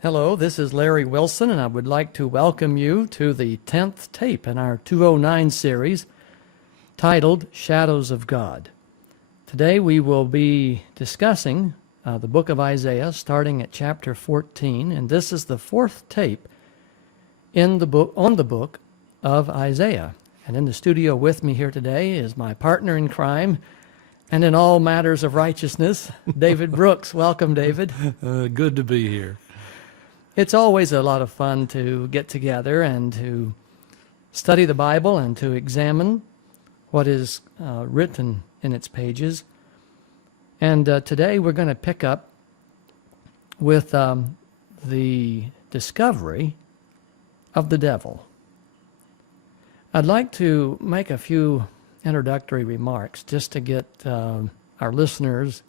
Hello, this is Larry Wilson, and I would like to welcome you to the 10th tape in our 209 series titled Shadows of God. Today we will be discussing the book of Isaiah, starting at chapter 14, and this is the fourth tape in the book of Isaiah. And in the studio with me here today is my partner in crime and in all matters of righteousness, David Brooks. Welcome, David. Good to be here. It's always a lot of fun to get together and to study the Bible and to examine what is written in its pages. And today we're going to pick up with the discovery of the devil. I'd like to make a few introductory remarks just to get our listeners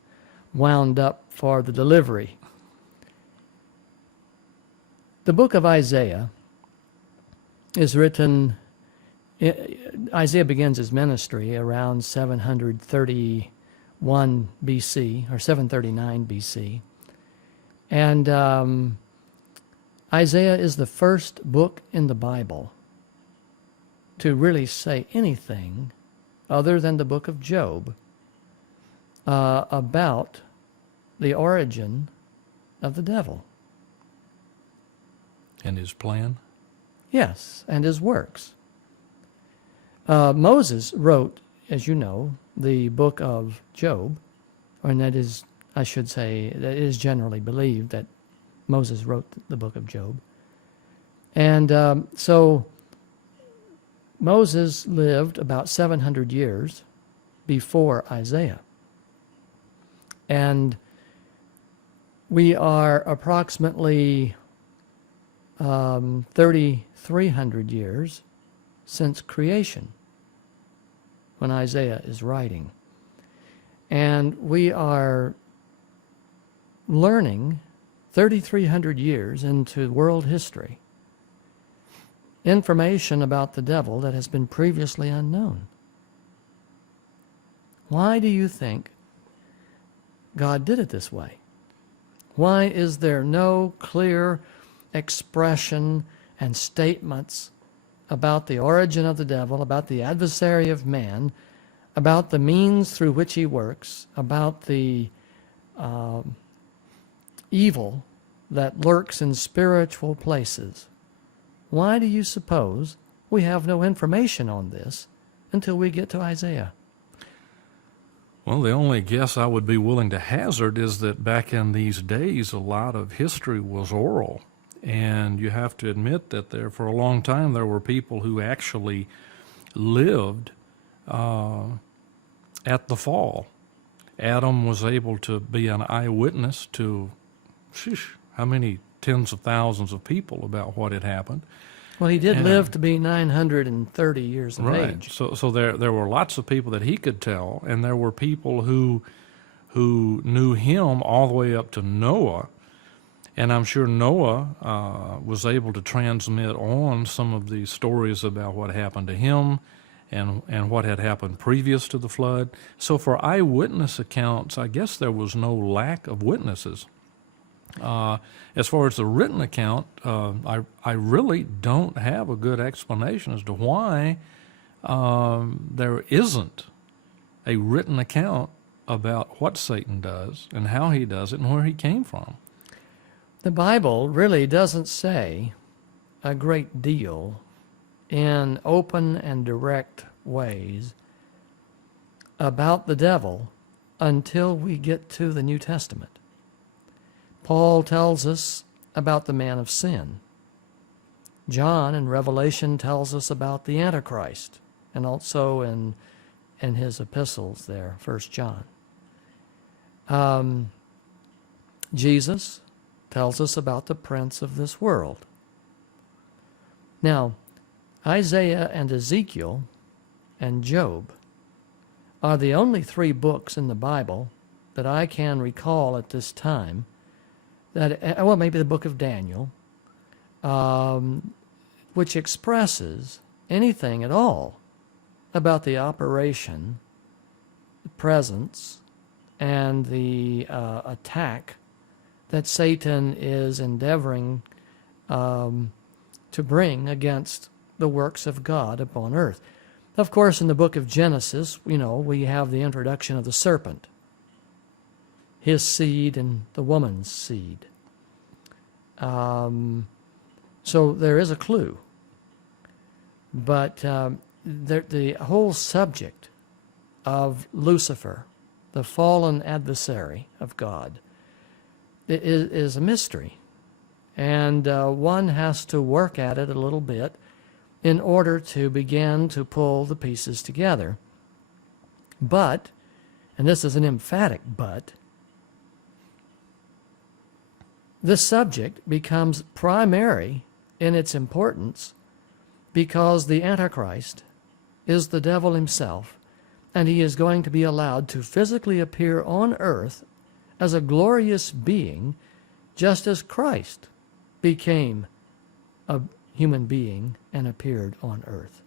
wound up for the delivery. The book of Isaiah is written, Isaiah begins his ministry around 731 BC, or 739 BC. And Isaiah is the first book in the Bible to really say anything other than the book of Job about the origin of the devil. And his plan? Yes, and his works. Moses wrote, as you know, the book of Job, and that is, I should say, that it is generally believed that Moses wrote the book of Job. And so Moses lived about 700 years before Isaiah. And we are approximately 3,300 years since creation when Isaiah is writing. And we are learning 3,300 years into world history information about the devil that has been previously unknown. Why do you think God did it this way? Why is there no clear expression and statements about the origin of the devil, about the adversary of man, about the means through which he works, about the evil that lurks in spiritual places? Why do you suppose we have no information on this until we get to Isaiah? Well, the only guess I would be willing to hazard is that back in these days, a lot of history was oral. And you have to admit that for a long time, there were people who actually lived at the fall. Adam was able to be an eyewitness to, how many tens of thousands of people about what had happened. Well, he did live to be 930 years of age. So there were lots of people that he could tell, and there were people who knew him all the way up to Noah. And I'm sure Noah was able to transmit on some of these stories about what happened to him and what had happened previous to the flood. So for eyewitness accounts, I guess there was no lack of witnesses. As far as the written account, I really don't have a good explanation as to why there isn't a written account about what Satan does and how he does it and where he came from. The Bible really doesn't say a great deal in open and direct ways about the devil until we get to the New Testament. Paul tells us about the man of sin. John in Revelation tells us about the Antichrist, and also in his epistles there, 1 John. Jesus tells us about the prince of this world. Now, Isaiah and Ezekiel and Job are the only three books in the Bible that I can recall at this time that, well, maybe the book of Daniel, which expresses anything at all about the operation, the presence, and the attack that Satan is endeavoring to bring against the works of God upon earth. Of course, in the book of Genesis, we have the introduction of the serpent, his seed and the woman's seed. So there is a clue. But the whole subject of Lucifer, the fallen adversary of God, is a mystery. And one has to work at it a little bit in order to begin to pull the pieces together. But, and this is an emphatic but, this subject becomes primary in its importance because the Antichrist is the devil himself, and he is going to be allowed to physically appear on earth as a glorious being, just as Christ became a human being and appeared on earth.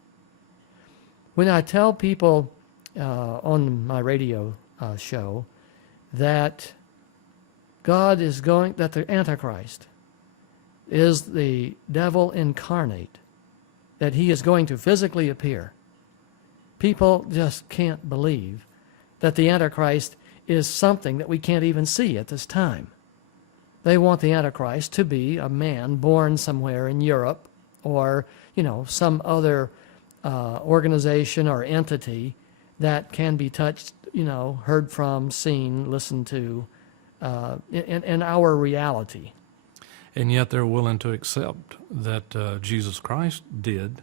When I tell people on my radio show that that the Antichrist is the devil incarnate, that he is going to physically appear, people just can't believe that the Antichrist is something that we can't even see at this time. They want the Antichrist to be a man born somewhere in Europe or, some other organization or entity that can be touched, heard from, seen, listened to in our reality. And yet they're willing to accept that Jesus Christ did.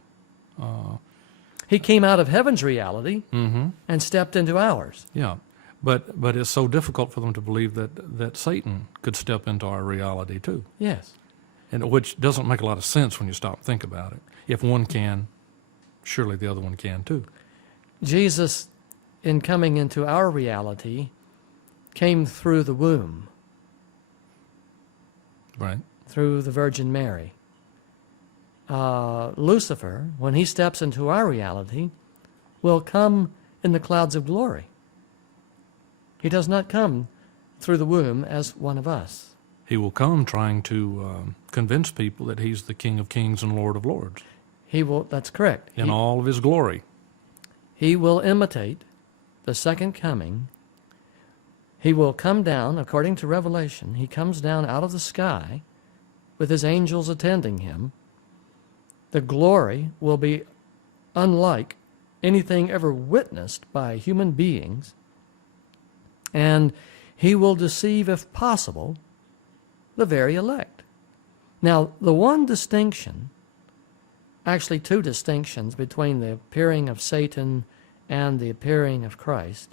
He came out of heaven's reality and stepped into ours. Yeah, but it's so difficult for them to believe that Satan could step into our reality too. Yes. And which doesn't make a lot of sense when you stop and think about it. If one can, surely the other one can too. Jesus, in coming into our reality, came through the womb, Right. through the Virgin Mary. Lucifer, when he steps into our reality, will come in the clouds of glory. He does not come through the womb as one of us. He will come trying to convince people that he's the King of Kings and Lord of Lords He will, that's correct. in all of his glory. He will imitate the second coming. He will come down, according to Revelation, he comes down out of the sky with his angels attending him. The glory will be unlike anything ever witnessed by human beings. And he will deceive, if possible, the very elect. Now, the one distinction, actually two distinctions between the appearing of Satan and the appearing of Christ,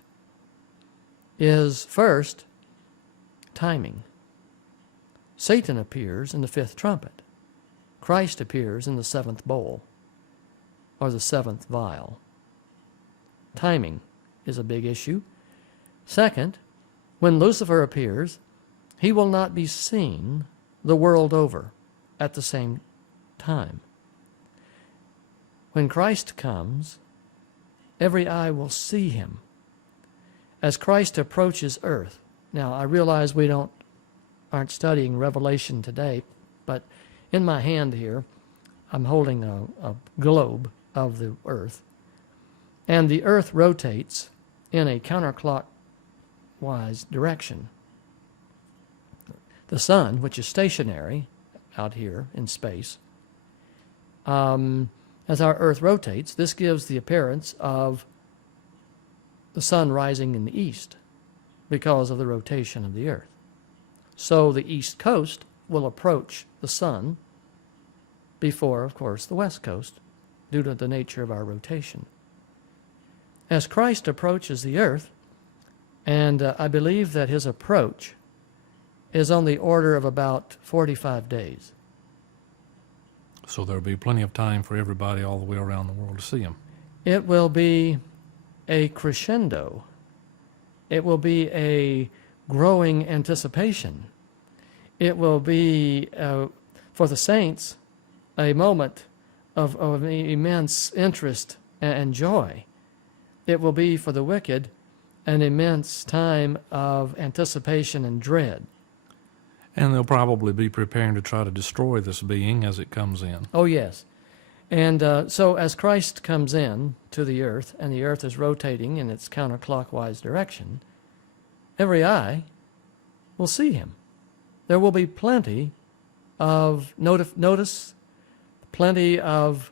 is first, timing. Satan appears in the fifth trumpet. Christ appears in the seventh bowl, or the seventh vial. Timing is a big issue. Second, when Lucifer appears, he will not be seen the world over at the same time. When Christ comes, every eye will see him. As Christ approaches earth, now I realize we aren't studying Revelation today, but in my hand here, I'm holding a globe of the earth, and the earth rotates in a counterclockwise direction. The sun, which is stationary out here in space, as our earth rotates, this gives the appearance of the sun rising in the east because of the rotation of the earth. So the east coast will approach the sun before, of course, the west coast, due to the nature of our rotation. As Christ approaches the earth, and I believe that his approach is on the order of about 45 days. So there'll be plenty of time for everybody all the way around the world to see him. It will be a crescendo. It will be a growing anticipation. It will be, for the saints, a moment of immense interest and joy. It will be for the wicked an immense time of anticipation and dread. And they'll probably be preparing to try to destroy this being as it comes in. Oh, yes. And so as Christ comes in to the earth, and the earth is rotating in its counterclockwise direction, every eye will see him. There will be plenty of, notice, plenty of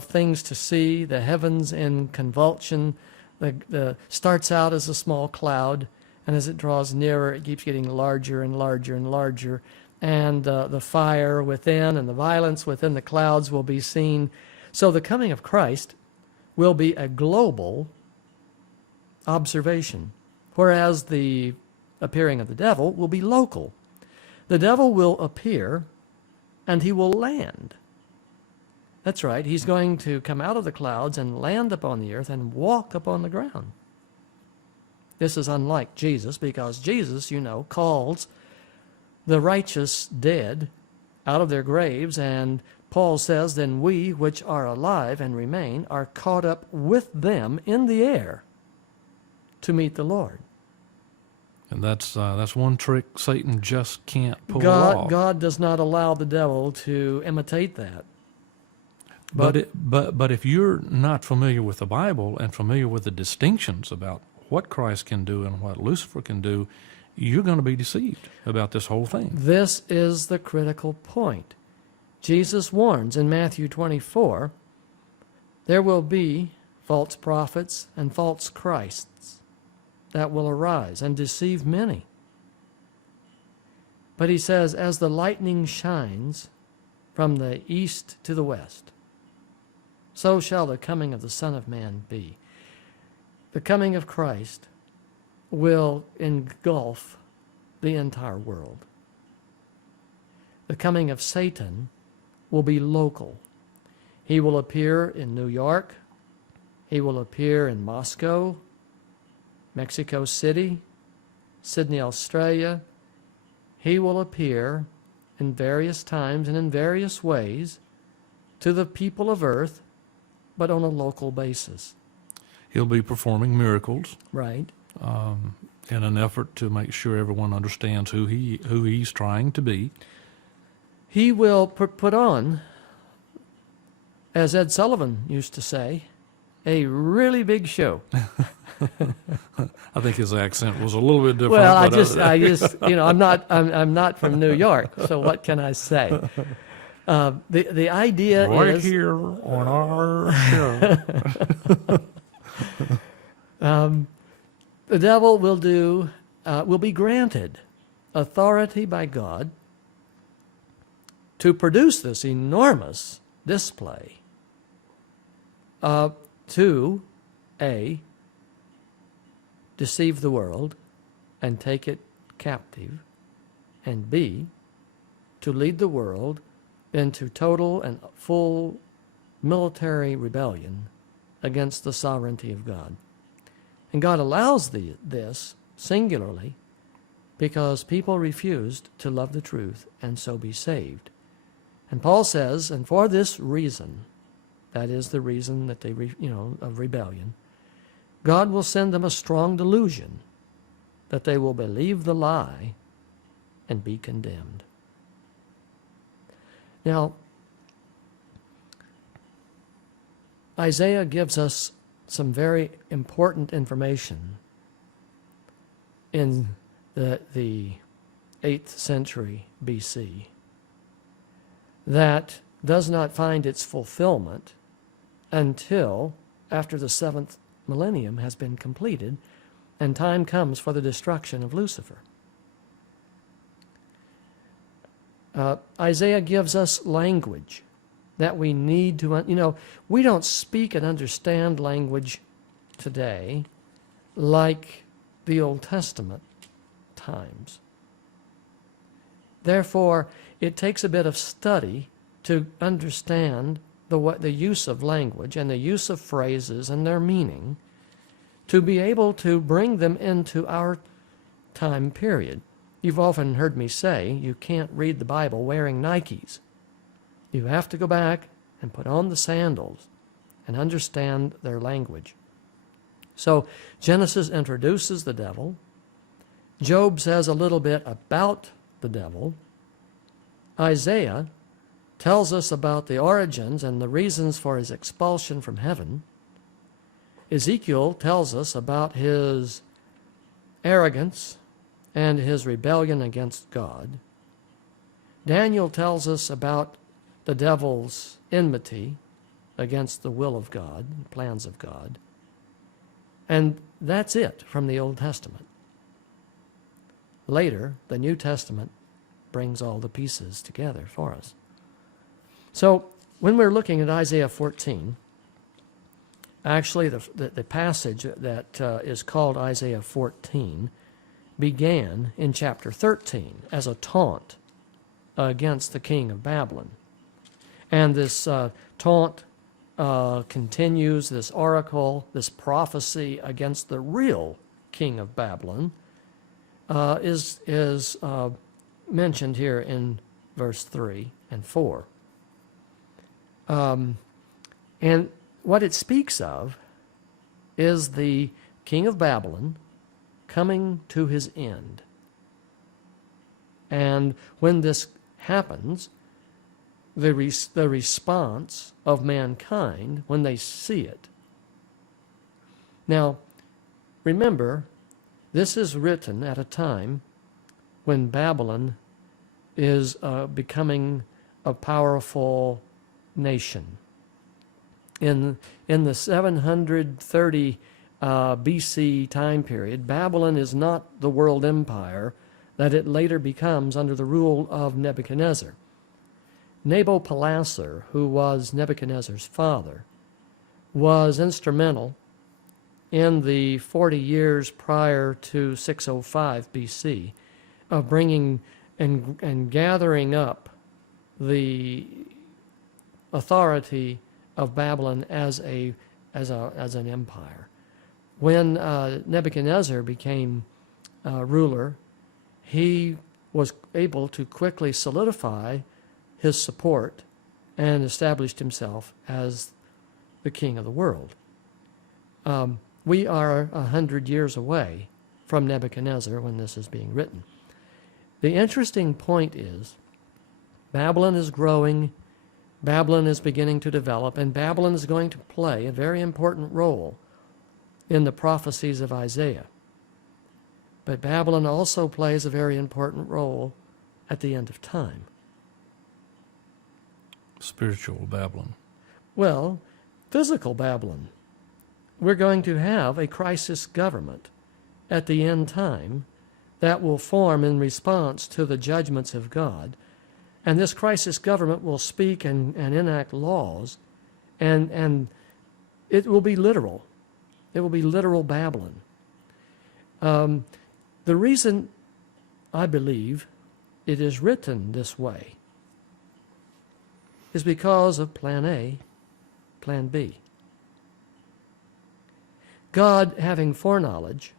things to see, the heavens in convulsion. The starts out as a small cloud, and as it draws nearer, it keeps getting larger and larger and larger. And the fire within and the violence within the clouds will be seen. So the coming of Christ will be a global observation, whereas the appearing of the devil will be local. The devil will appear, and he will land. That's right. He's going to come out of the clouds and land upon the earth and walk upon the ground. This is unlike Jesus, because Jesus, you know, calls the righteous dead out of their graves, and Paul says, then we which are alive and remain are caught up with them in the air to meet the Lord. And that's one trick Satan just can't pull off. God does not allow the devil to imitate that. But if you're not familiar with the Bible and familiar with the distinctions about what Christ can do and what Lucifer can do, you're going to be deceived about this whole thing. This is the critical point. Jesus warns in Matthew 24, there will be false prophets and false Christs that will arise and deceive many. But he says, as the lightning shines from the east to the west, so shall the coming of the Son of Man be. The coming of Christ will engulf the entire world. The coming of Satan will be local. He will appear in New York. He will appear in Moscow, Mexico City, Sydney, Australia. He will appear in various times and in various ways to the people of earth, but on a local basis. He'll be performing miracles. Right. In an effort to make sure everyone understands who he's trying to be. He will put on, as Ed Sullivan used to say, a really big show. I think his accent was a little bit different. Well, I but just, you know, I'm not from New York, so what can I say? The idea right is here on our show. the devil will be granted authority by God to produce this enormous display to A, deceive the world and take it captive, and B, to lead the world into total and full military rebellion against the sovereignty of God. And God allows this singularly because people refused to love the truth and so be saved. And Paul says, and for this reason, that is the reason that they, of rebellion, God will send them a strong delusion that they will believe the lie and be condemned. Now, Isaiah gives us some very important information in the 8th century BC that does not find its fulfillment until after the 7th millennium has been completed and time comes for the destruction of Lucifer. Isaiah gives us language that we need to, we don't speak and understand language today like the Old Testament times. Therefore, it takes a bit of study to understand the use of language and the use of phrases and their meaning to be able to bring them into our time period. You've often heard me say you can't read the Bible wearing Nikes. You have to go back and put on the sandals and understand their language. So Genesis introduces the devil. Job says a little bit about the devil. Isaiah tells us about the origins and the reasons for his expulsion from heaven. Ezekiel tells us about his arrogance and his rebellion against God. Daniel tells us about the devil's enmity against the will of God, plans of God. And that's it from the Old Testament. Later, the New Testament brings all the pieces together for us. So, when we're looking at Isaiah 14, actually the passage that is called Isaiah 14 began in chapter 13 as a taunt against the king of Babylon. And this taunt continues, this oracle, this prophecy against the real king of Babylon is mentioned here in verse 3 and 4. And what it speaks of is the king of Babylon coming to his end. And when this happens, the response of mankind when they see it. Now, remember, this is written at a time when Babylon is becoming a powerful nation. In the 730 BC time period, Babylon is not the world empire that it later becomes under the rule of Nebuchadnezzar. Nabopolassar, who was Nebuchadnezzar's father, was instrumental in the 40 years prior to 605 BC of bringing and gathering up the authority of Babylon as an empire. When Nebuchadnezzar became ruler, he was able to quickly solidify his support and established himself as the king of the world. We are 100 years away from Nebuchadnezzar when this is being written. The interesting point is Babylon is growing, Babylon is beginning to develop, and Babylon is going to play a very important role in the prophecies of Isaiah. But Babylon also plays a very important role at the end of time. Spiritual Babylon. Well, physical Babylon. We're going to have a crisis government at the end time that will form in response to the judgments of God. And this crisis government will speak and enact laws, and it will be literal. It will be literal Babylon. The reason I believe it is written this way is because of Plan A, Plan B. God having foreknowledge,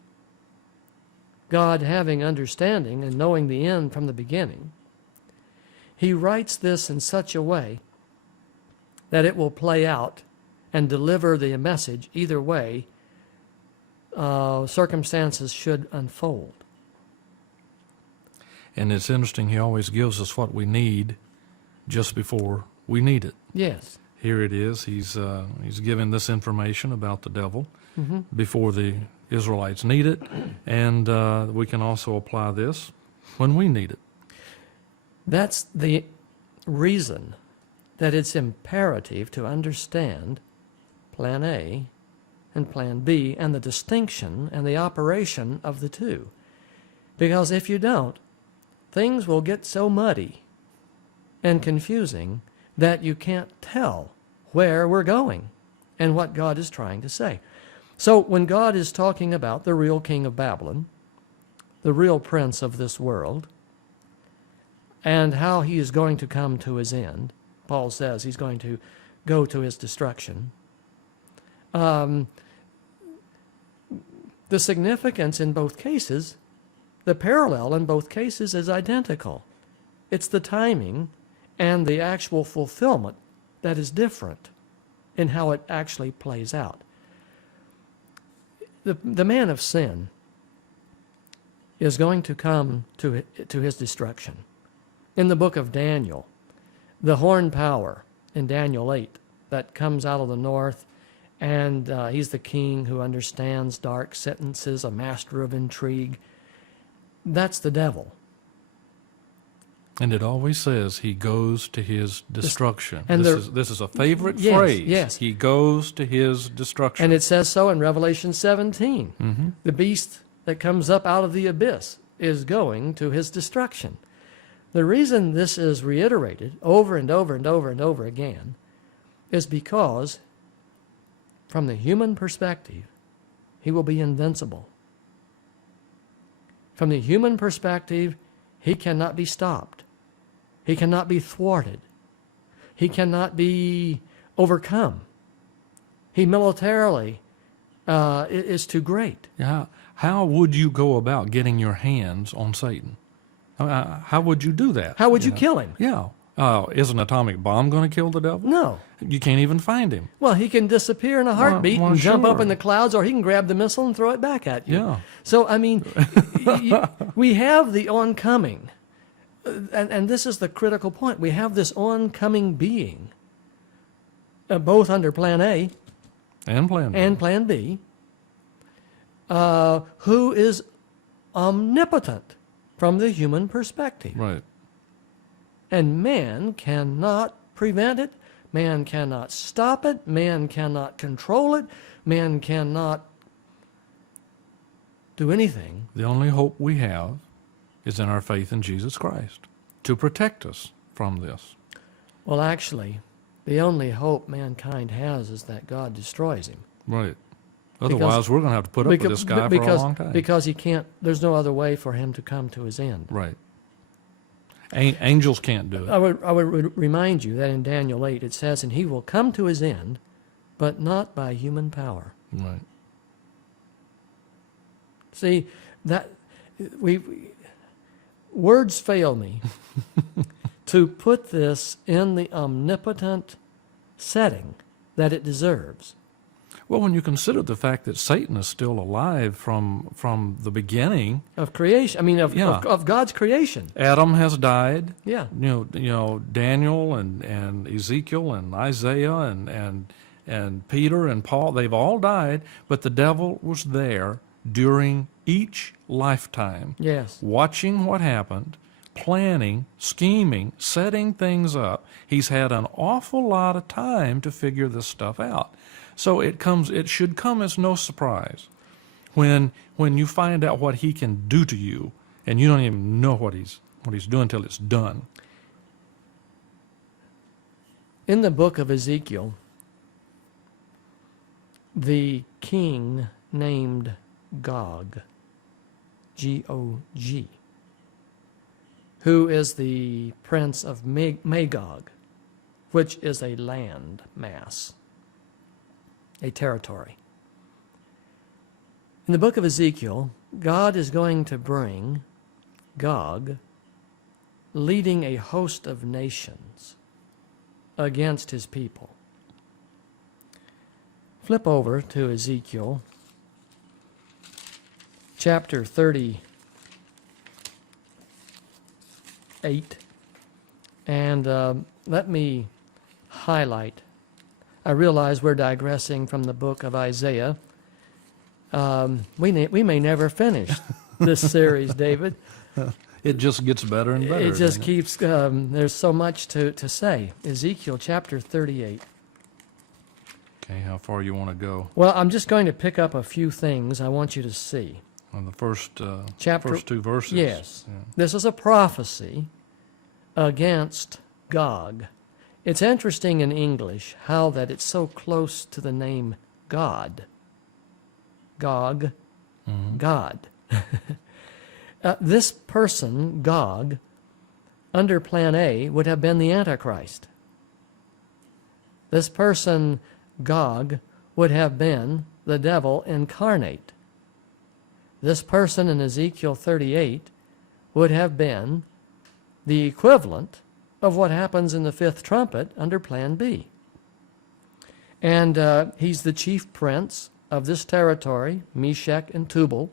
God having understanding and knowing the end from the beginning, he writes this in such a way that it will play out and deliver the message either way circumstances should unfold. And it's interesting, he always gives us what we need just before we need it. Yes. Here it is. He's given this information about the devil before the Israelites need it, and we can also apply this when we need it. That's the reason that it's imperative to understand Plan A and Plan B and the distinction and the operation of the two. Because if you don't, things will get so muddy and confusing that you can't tell where we're going and what God is trying to say. So when God is talking about the real king of Babylon, the real prince of this world, and how he is going to come to his end, Paul says he's going to go to his destruction. The significance in both cases, the parallel in both cases is identical. It's the timing and the actual fulfillment that is different in how it actually plays out. The man of sin is going to come to his destruction. In the book of Daniel, the horn power in Daniel 8 that comes out of the north, and he's the king who understands dark sentences, a master of intrigue. That's the devil. And it always says he goes to his destruction. And this is a favorite Yes, phrase. yes. He goes to his destruction. And it says so in Revelation 17. Mm-hmm. The beast that comes up out of the abyss is going to his destruction. The reason this is reiterated over and over and over and over again is because, from the human perspective, he will be invincible. From the human perspective, he cannot be stopped. He cannot be thwarted. He cannot be overcome. He militarily is too great. How would you go about getting your hands on Satan? How would you do that? How would you kill him? Yeah. Is an atomic bomb going to kill the devil? No. You can't even find him. Well, he can disappear in a heartbeat Well, and jump up sure. in the clouds, or he can grab the missile and throw it back at you. Yeah. So, I mean, we have the oncoming, and this is the critical point. We have this oncoming being, both under Plan A And plan. and Plan B, who is omnipotent from the human perspective. Right. And man cannot prevent it. Man cannot stop it. Man cannot control it. Man cannot do anything. The only hope we have is in our faith in Jesus Christ to protect us from this. Well, actually, the only hope mankind has is that God destroys him. Right. Otherwise, we're going to have to put up with this guy for a long time. Because he can't, there's no other way for him to come to his end. Right. Angels can't do it. I would remind you that in Daniel 8 it says, and he will come to his end, but not by human power. Right. See, that words fail me to put this in the omnipotent setting that it deserves. Well, when you consider the fact that Satan is still alive from the beginning, Of creation, I mean, of God's creation. Adam has died. Yeah. You know, Daniel and Ezekiel and Isaiah and Peter and Paul, they've all died, but the devil was there during each lifetime, Yes. watching what happened, planning, scheming, setting things up. He's had an awful lot of time to figure this stuff out. So it should come as no surprise when you find out what he can do to you, and you don't even know what he's doing until it's done. In the book of Ezekiel, the king named Gog, G-O-G, who is the prince of Magog, which is a land mass, a territory. In the book of Ezekiel, God is going to bring Gog leading a host of nations against his people. Flip over to Ezekiel chapter 38, and let me highlight. I realize we're digressing from the book of Isaiah. We may never finish this series, David. It just gets better and better. It just doesn't keeps, there's so much to say. Ezekiel chapter 38. Okay, how far you want to go? Well, I'm just going to pick up a few things I want you to see. On the first Chapter- first two verses. Yes. Yeah. This is a prophecy against Gog. It's interesting in English how that it's so close to the name God. Gog, God. This person, Gog, under Plan A, would have been the Antichrist. This person, Gog, would have been the devil incarnate. This person in Ezekiel 38 would have been the equivalent of what happens in the fifth trumpet under Plan B. And he's the chief prince of this territory, Meshech and Tubal.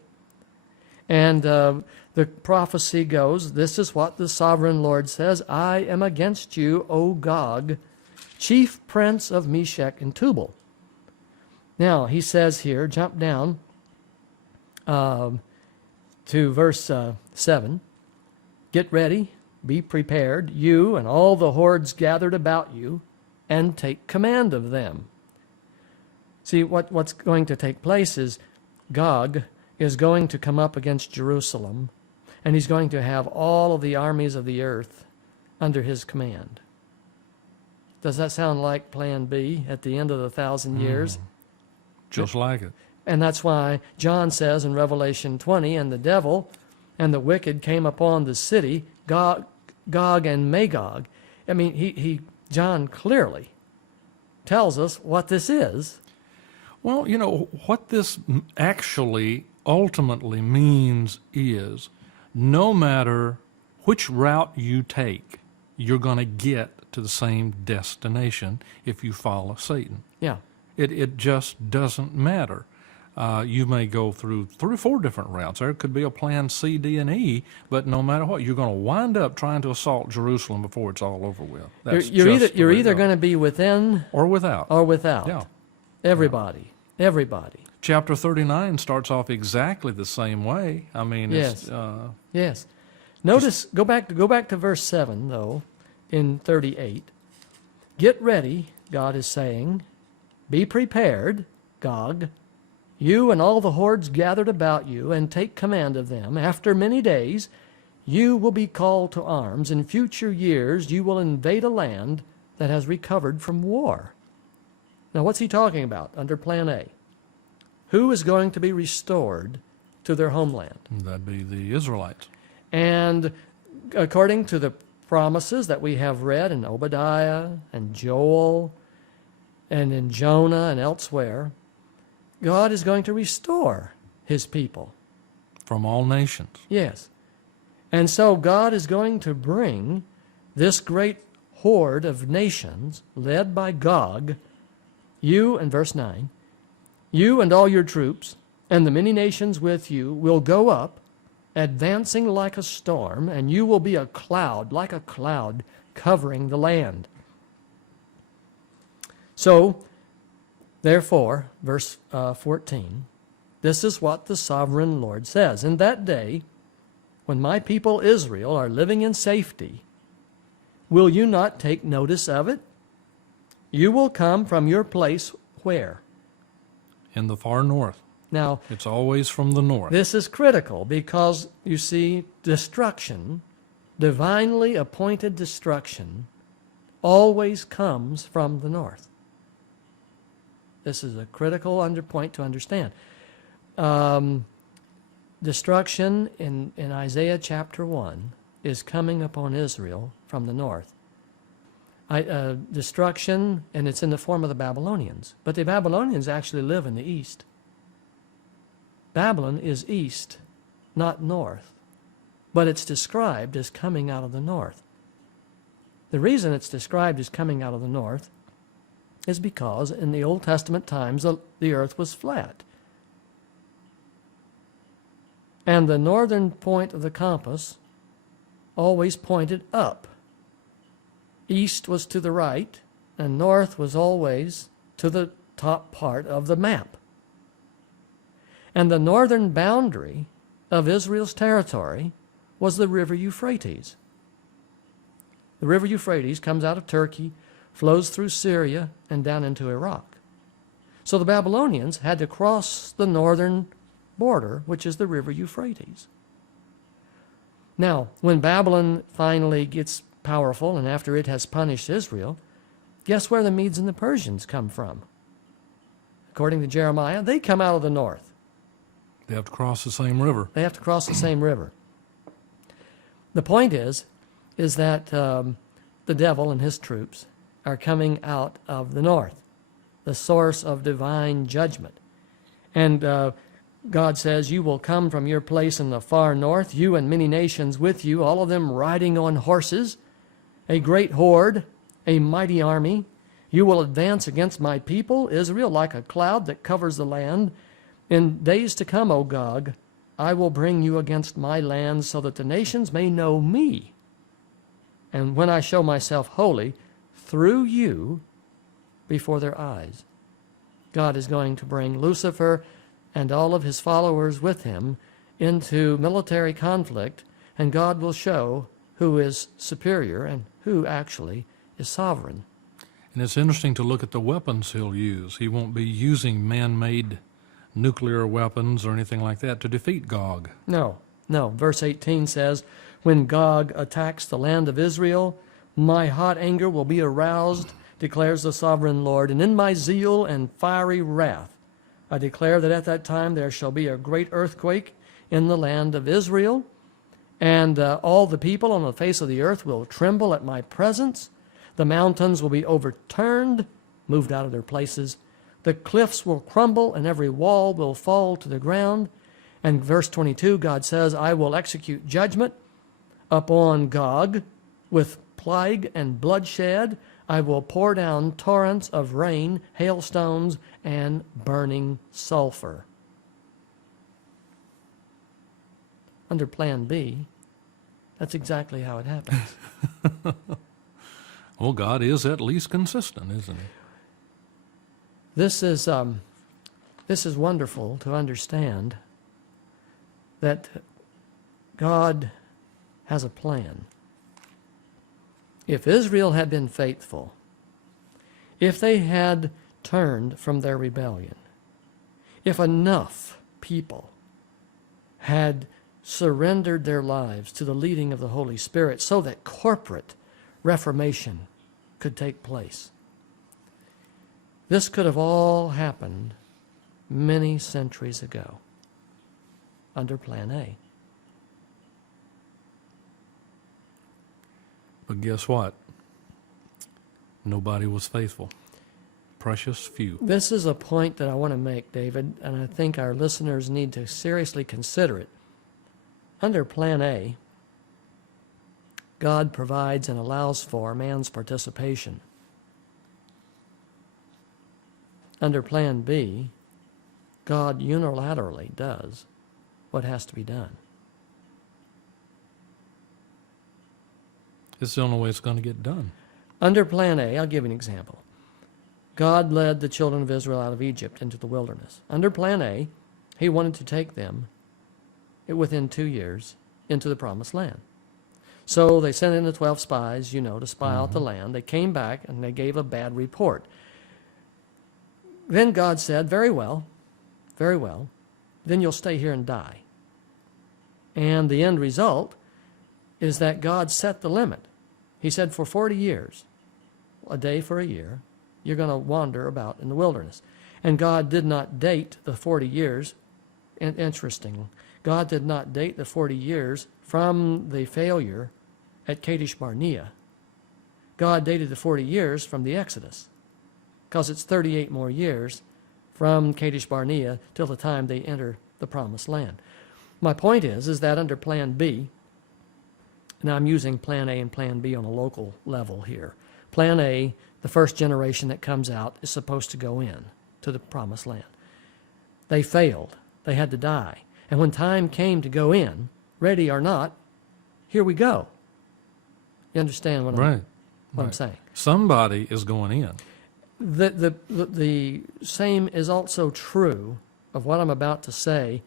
And the prophecy goes, this is what the sovereign Lord says, I am against you, O Gog, chief prince of Meshech and Tubal. Now, he says here, jump down to verse 7. Get ready, be prepared, you and all the hordes gathered about you, and take command of them. See, what's going to take place is Gog is going to come up against Jerusalem, and he's going to have all of the armies of the earth under his command. Does that sound like Plan B at the end of the 1,000 years? Just like it. And that's why John says in Revelation 20, and the devil and the wicked came upon the city, Gog and Magog. I mean, John clearly tells us what this is. Well, you know, what this actually ultimately means is no matter which route you take, you're going to get to the same destination if you follow Satan. Yeah. It just doesn't matter. You may go through 3 or 4 different routes. There could be a plan C, D, and E, but no matter what, you're going to wind up trying to assault Jerusalem before it's all over with. That's You're just either going to be within or without. or without. Yeah. Everybody. Everybody. Chapter 39 starts off exactly the same way. I mean, Yes. it's, Yes. Notice, go back to verse 7, though, in 38. Get ready, God is saying. Be prepared, Gog, you and all the hordes gathered about you, and take command of them. After many days, you will be called to arms. In future years, you will invade a land that has recovered from war. Now, what's he talking about under Plan A? Who is going to be restored to their homeland? that'd be the Israelites. And according to the promises that we have read in Obadiah and Joel and in Jonah and elsewhere, God is going to restore his people. From all nations. Yes. And so God is going to bring this great horde of nations led by Gog, you, in verse 9, you and all your troops and the many nations with you will go up, advancing like a storm, and you will be a cloud, like a cloud, covering the land. So, therefore, verse 14, this is what the sovereign Lord says. In that day, when my people Israel are living in safety, will you not take notice of it? You will come from your place where? In the far north. Now, It's always from the north. this is critical because, you see, destruction, divinely appointed destruction, always comes from the north. This is a critical point to understand. Destruction in Isaiah chapter 1 is coming upon Israel from the north. Destruction, and it's in the form of the Babylonians. But the Babylonians actually live in the east. Babylon is east, not north. But it's described as coming out of the north. The reason it's described as coming out of the north is because in the Old Testament times the earth was flat. And the northern point of the compass always pointed up. East was to the right, and north was always to the top part of the map. And the northern boundary of Israel's territory was the river Euphrates. The river Euphrates comes out of Turkey, flows through Syria, and down into Iraq. So the Babylonians had to cross the northern border, which is the river Euphrates. Now, when Babylon finally gets powerful, and after it has punished Israel, guess where the Medes and the Persians come from? According to Jeremiah, they come out of the north. They have to cross the same river. They have to cross the same river. The point is that the devil and his troops are coming out of the north, the source of divine judgment. And God says, you will come from your place in the far north, you and many nations with you, all of them riding on horses, a great horde, a mighty army. You will advance against my people, Israel, like a cloud that covers the land. In days to come, O Gog, I will bring you against my land so that the nations may know me. And when I show myself holy through you before their eyes. God is going to bring Lucifer and all of his followers with him into military conflict, and God will show who is superior and who actually is sovereign. And it's interesting to look at the weapons he'll use. He won't be using man-made nuclear weapons or anything like that to defeat Gog. No. Verse 18 says, when Gog attacks the land of Israel, my hot anger will be aroused, declares the sovereign Lord, and in my zeal and fiery wrath I declare that at that time there shall be a great earthquake in the land of Israel, and all the people on the face of the earth will tremble at my presence. The mountains will be overturned, moved out of their places. The cliffs will crumble, and every wall will fall to the ground. And verse 22, God says, I will execute judgment upon Gog with plague and bloodshed. I will pour down torrents of rain, hailstones, and burning sulfur. Under Plan B, that's exactly how it happens. Well, God is at least consistent, isn't he? This is wonderful to understand that God has a plan. If Israel had been faithful, if they had turned from their rebellion, if enough people had surrendered their lives to the leading of the Holy Spirit so that corporate reformation could take place, this could have all happened many centuries ago under Plan A. But guess what? Nobody was faithful. Precious few. This is a point that I want to make, David, and I think our listeners need to seriously consider it. Under Plan A, God provides and allows for man's participation. Under Plan B, God unilaterally does what has to be done. It's the only way it's going to get done. Under Plan A, I'll give you an example. God led the children of Israel out of Egypt into the wilderness. Under Plan A, he wanted to take them within 2 years into the promised land. So they sent in the 12 spies, to spy out the land. They came back and they gave a bad report. Then God said, very well, then you'll stay here and die. And the end result is that God set the limit. He said, for 40 years, a day for a year, you're going to wander about in the wilderness. And God did not date the 40 years. Interesting. God did not date the 40 years from the failure at Kadesh Barnea. God dated the 40 years from the Exodus, because it's 38 more years from Kadesh Barnea till the time they enter the promised land. My point is that under Plan B, and I'm using Plan A and Plan B on a local level here. Plan A, the first generation that comes out, is supposed to go in to the promised land. They failed. They had to die. And when time came to go in, ready or not, here we go. You understand what I'm saying? Somebody is going in. The same is also true of what I'm about to say.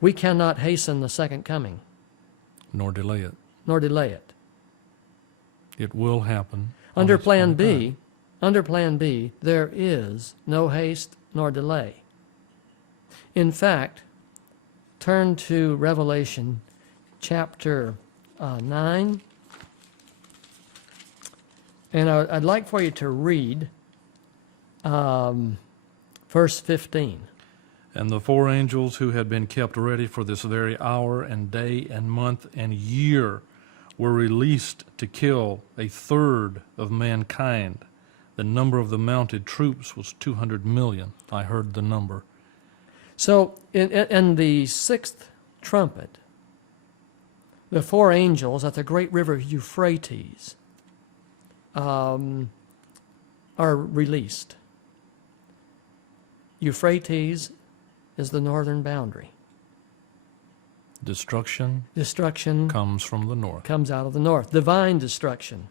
We cannot hasten the second coming. Nor delay it. Nor delay it. It will happen. Under Plan B, there is no haste nor delay. In fact, turn to Revelation chapter 9. And I'd like for you to read verse 15. And the 4 angels who had been kept ready for this very hour and day and month and year were released to kill 1/3 of mankind. The number of the mounted troops was 200 million. I heard the number. So in the 6th trumpet, the 4 angels at the great river Euphrates are released. Euphrates is the northern boundary. Destruction Destruction comes from the north. comes out of the north. Divine destruction,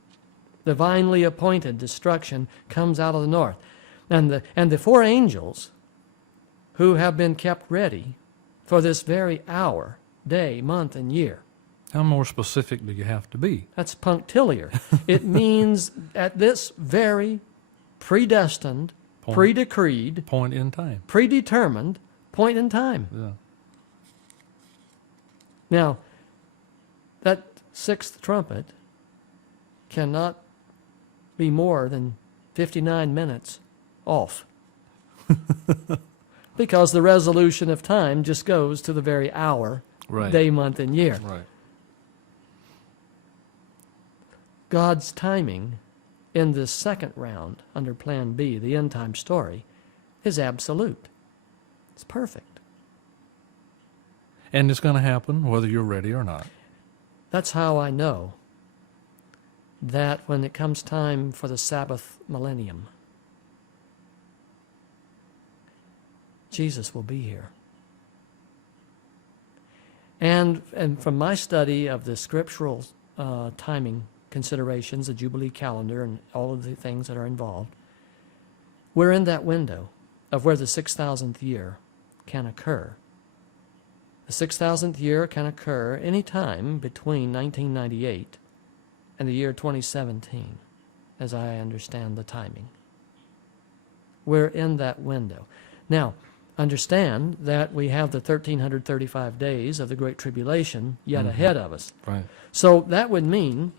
divinely appointed destruction comes out of the north. And the four angels who have been kept ready for this very hour, day, month, and year. How more specific do you have to be? That's punctiliar. It means at this very predestined, Point. pre-decreed, Point in time. predetermined point in time. Yeah. Now, that sixth trumpet cannot be more than 59 minutes off. Because the resolution of time just goes to the very hour, Right. day, month, and year. Right. God's timing in this second round under Plan B, the end time story, is absolute. It's perfect. And it's going to happen whether you're ready or not. That's how I know that when it comes time for the Sabbath millennium, Jesus will be here. And from my study of the scriptural timing considerations, the Jubilee calendar, and all of the things that are involved, we're in that window of where the 6,000th year can occur. The 6,000th year can occur any time between 1998 and the year 2017, as I understand the timing. We're in that window. Now, understand that we have the 1,335 days of the Great Tribulation yet ahead of us. Right. So that would mean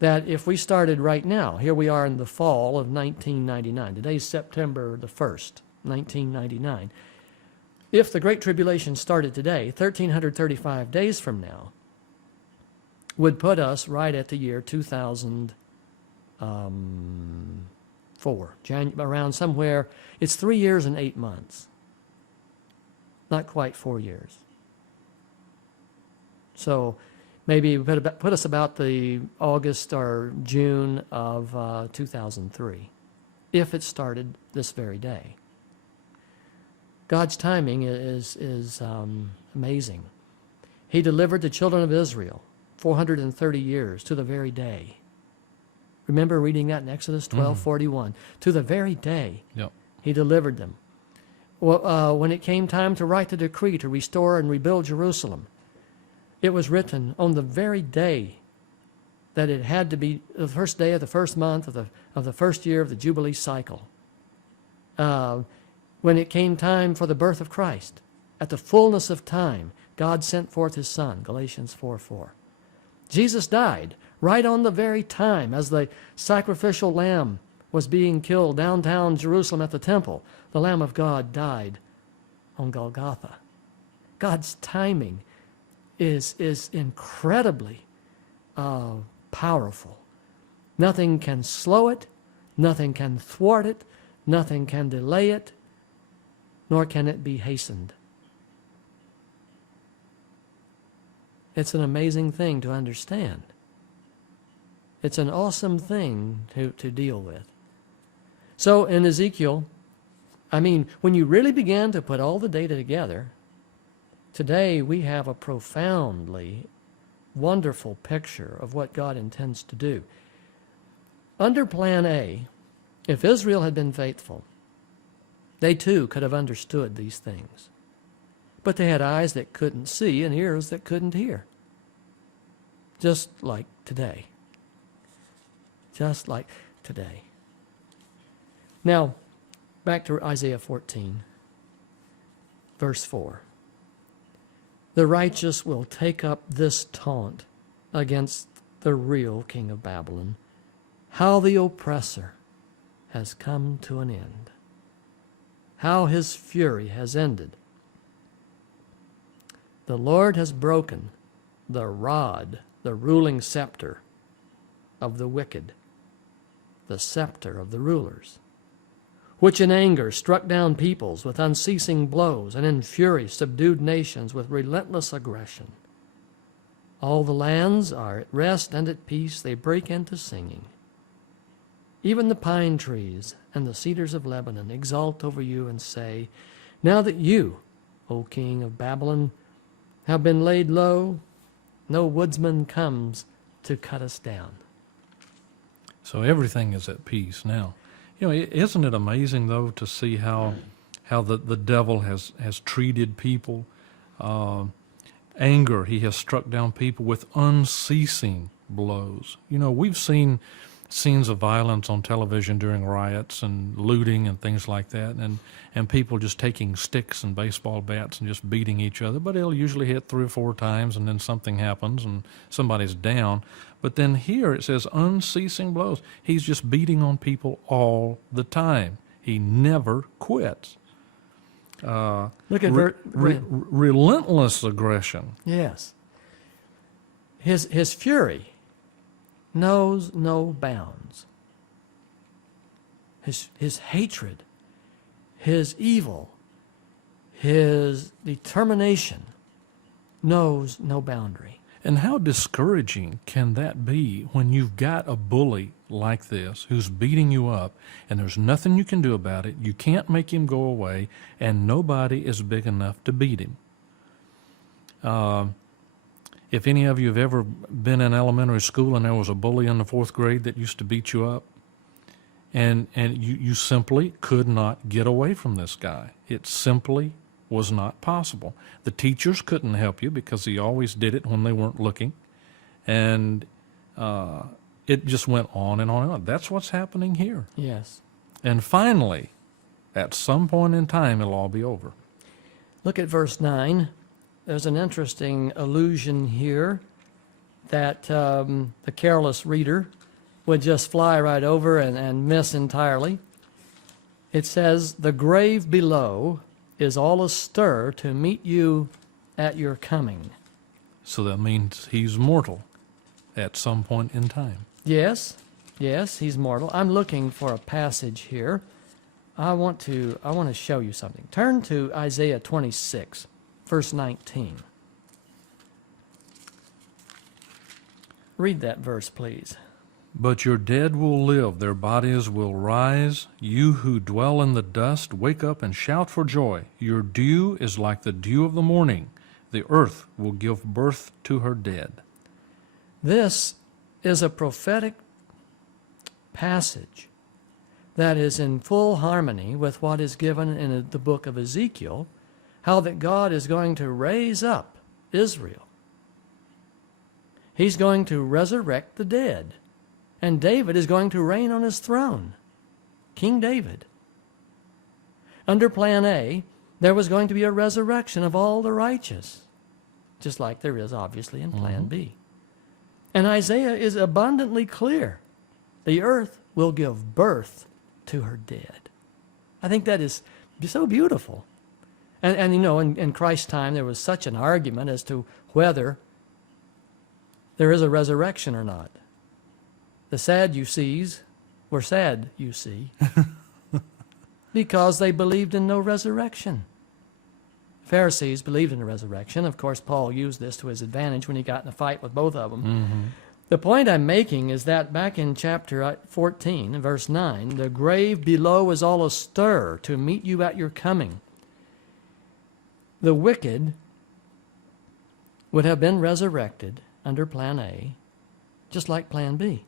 that if we started right now, here we are in the fall of 1999. Today's September the 1st, 1999. If the Great Tribulation started today, 1,335 days from now, would put us right at the year 2004, around somewhere. It's 3 years and 8 months. Not quite 4 years. So maybe put us about the August or June of 2003, if it started this very day. God's timing is amazing. He delivered the children of Israel 430 years to the very day. Remember reading that in Exodus 12:41. To the very day, Yep. he delivered them. Well, when it came time to write the decree to restore and rebuild Jerusalem, it was written on the very day that it had to be the first day of the first month of the first year of the Jubilee cycle. When it came time for the birth of Christ, at the fullness of time, God sent forth his Son, Galatians 4:4. Jesus died right on the very time as the sacrificial lamb was being killed downtown Jerusalem at the temple. The Lamb of God died on Golgotha. God's timing is incredibly powerful. Nothing can slow it, nothing can thwart it, nothing can delay it, nor can it be hastened. It's an amazing thing to understand. It's an awesome thing to deal with. So in Ezekiel, when you really began to put all the data together, today we have a profoundly wonderful picture of what God intends to do. Under Plan A, if Israel had been faithful, they too could have understood these things. But they had eyes that couldn't see and ears that couldn't hear. Just like today. Just like today. Now, back to Isaiah 14, verse 4. The righteous will take up this taunt against the real king of Babylon, how the oppressor has come to an end, how his fury has ended. The Lord has broken the rod, the ruling scepter of the wicked, the scepter of the rulers, which in anger struck down peoples with unceasing blows, and in fury subdued nations with relentless aggression. All the lands are at rest and at peace, they break into singing. Even the pine trees and the cedars of Lebanon exult over you and say, now that you, O king of Babylon, have been laid low. No woodsman comes to cut us down. So everything is at peace now. You know, isn't it amazing though to see how the devil has treated people? Anger, he has struck down people with unceasing blows. You know, we've seen scenes of violence on television during riots and looting and things like that, and people just taking sticks and baseball bats and just beating each other, but it'll usually hit 3 or 4 times and then something happens and somebody's down. But then here it says unceasing blows. He's just beating on people all the time. He never quits. Look at relentless aggression. Yes. His fury knows no bounds. His hatred, his evil, his determination knows no boundary. And how discouraging can that be when you've got a bully like this who's beating you up and there's nothing you can do about it, you can't make him go away, and nobody is big enough to beat him? If any of you have ever been in elementary school and there was a bully in the 4th grade that used to beat you up, and you simply could not get away from this guy. It simply was not possible. The teachers couldn't help you because he always did it when they weren't looking. And it just went on and on and on. That's what's happening here. Yes. And finally, at some point in time, it'll all be over. Look at verse 9. There's an interesting allusion here that the careless reader would just fly right over and miss entirely. It says, "The grave below is all astir to meet you at your coming." So that means he's mortal at some point in time. Yes, he's mortal. I'm looking for a passage here. I want to show you something. Turn to Isaiah 26, verse 19. Read that verse, please. But your dead will live, their bodies will rise. You who dwell in the dust, wake up and shout for joy. Your dew is like the dew of the morning. The earth will give birth to her dead. This is a prophetic passage that is in full harmony with what is given in the book of Ezekiel, how that God is going to raise up Israel. He's going to resurrect the dead. And David is going to reign on his throne, King David. Under Plan A, there was going to be a resurrection of all the righteous, just like there is obviously in Plan B. And Isaiah is abundantly clear. The earth will give birth to her dead. I think that is so beautiful. And you know, in Christ's time, there was such an argument as to whether there is a resurrection or not. The Sadducees were sad, you see, because they believed in no resurrection. Pharisees believed in a resurrection. Of course, Paul used this to his advantage when he got in a fight with both of them. Mm-hmm. The point I'm making is that back in chapter 14, verse 9, the grave below is all astir to meet you at your coming. The wicked would have been resurrected under Plan A, just like Plan B.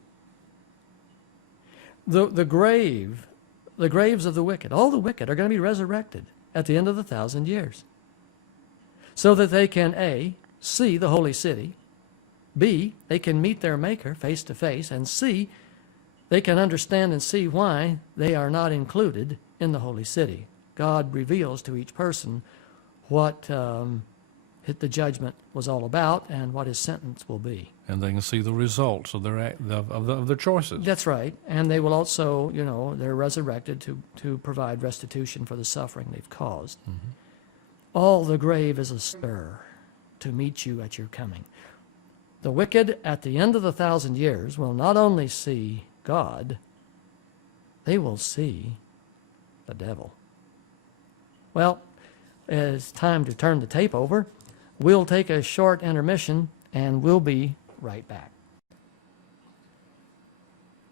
The graves of the wicked, all the wicked are going to be resurrected at the end of the 1,000 years, so that they can A, see the holy city, B, they can meet their Maker face to face, and C, they can understand and see why they are not included in the holy city. God reveals to each person what the judgment was all about and what his sentence will be. And they can see the results of their of their choices. That's right. And they will also, you know, they're resurrected to provide restitution for the suffering they've caused. Mm-hmm. All the grave is astir to meet you at your coming. The wicked at the end of the 1,000 years will not only see God, they will see the devil. Well, it's time to turn the tape over. We'll take a short intermission, and we'll be right back.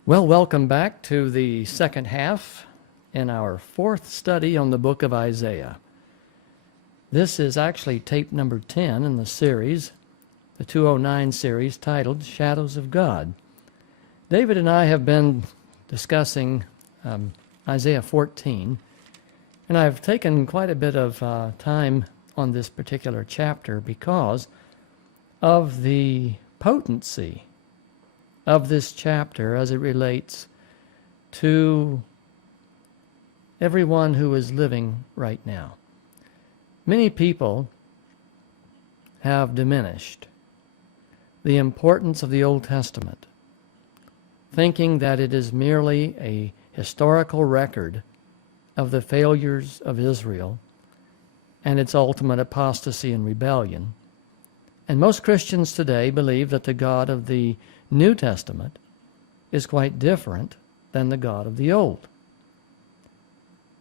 Well, welcome back to the second half in our fourth study on the book of Isaiah. This is actually tape number 10 in the series, the 209 series, titled Shadows of God. David and I have been discussing Isaiah 14, and I've taken quite a bit of time on this particular chapter because of the potency of this chapter as it relates to everyone who is living right now. Many people have diminished the importance of the Old Testament, thinking that it is merely a historical record of the failures of Israel and its ultimate apostasy and rebellion. And most Christians today believe that the God of the New Testament is quite different than the God of the Old.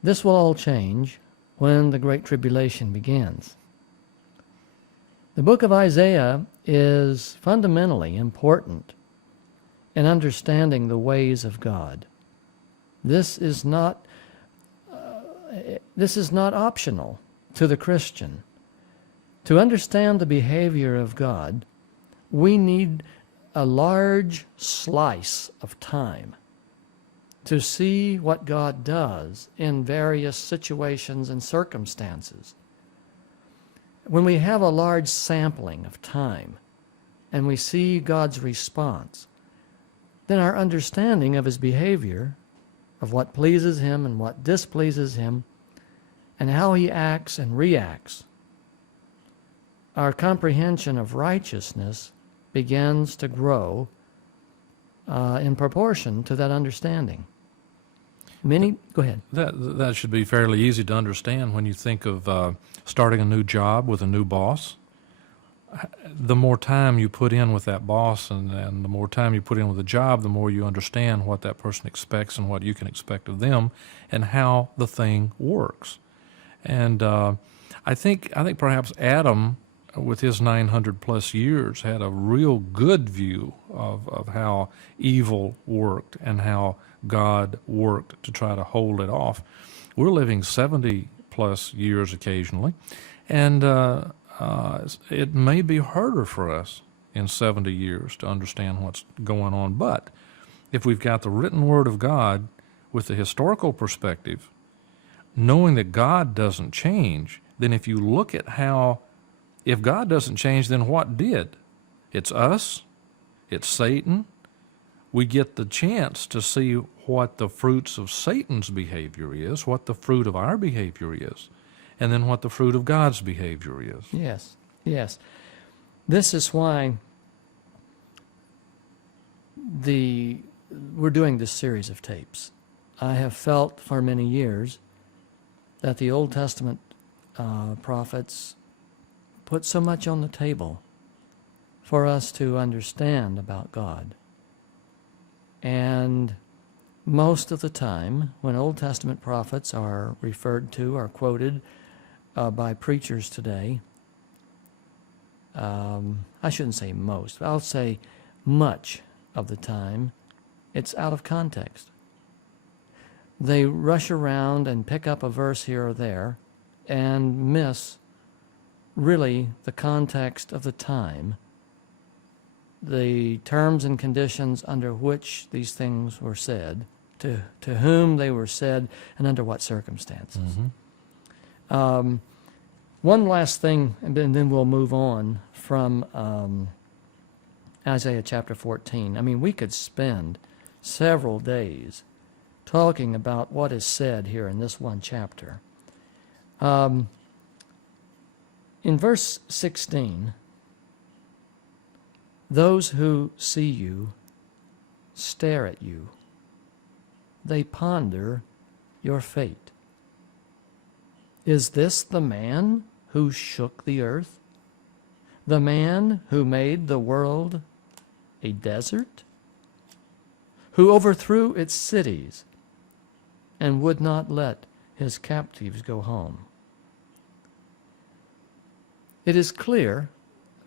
This will all change when the Great Tribulation begins. The book of Isaiah is fundamentally important in understanding the ways of God. This is not optional to the Christian. To understand the behavior of God, we need a large slice of time to see what God does in various situations and circumstances. When we have a large sampling of time and we see God's response, then our understanding of his behavior, of what pleases him and what displeases him, and how he acts and reacts, our comprehension of righteousness begins to grow in proportion to that understanding. Go ahead. That should be fairly easy to understand when you think of starting a new job with a new boss. The more time you put in with that boss and the more time you put in with the job, the more you understand what that person expects and what you can expect of them and how the thing works. And I think perhaps Adam, with his 900 plus years, had a real good view of how evil worked and how God worked to try to hold it off. We're living 70 plus years occasionally, and it may be harder for us in 70 years to understand what's going on. But if we've got the written word of God with the historical perspective, knowing that God doesn't change, then if you look at if God doesn't change, then what did? It's us, it's Satan. We get the chance to see what the fruits of Satan's behavior is, what the fruit of our behavior is, and then what the fruit of God's behavior is. Yes. This is why we're doing this series of tapes. I have felt for many years that the Old Testament prophets put so much on the table for us to understand about God. And most of the time, when Old Testament prophets are referred to or quoted by preachers today, I shouldn't say most, I'll say much of the time, it's out of context. They rush around and pick up a verse here or there and miss really the context of the time, the terms and conditions under which these things were said, to whom they were said, and under what circumstances. Mm-hmm. One last thing, and then we'll move on from Isaiah chapter 14. I mean, we could spend several days talking about what is said here in this one chapter. In verse 16, those who see you stare at you. They ponder your fate. Is this the man who shook the earth? The man who made the world a desert? Who overthrew its cities and would not let his captives go home? It is clear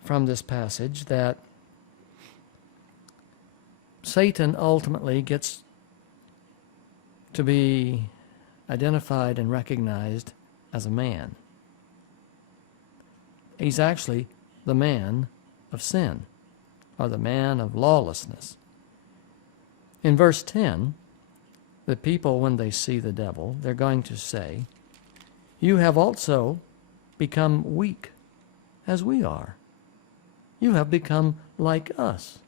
from this passage that Satan ultimately gets to be identified and recognized as a man. He's actually the man of sin, or the man of lawlessness. In verse 10, the people, when they see the devil, they're going to say, "You have also become weak, as we are. You have become like us,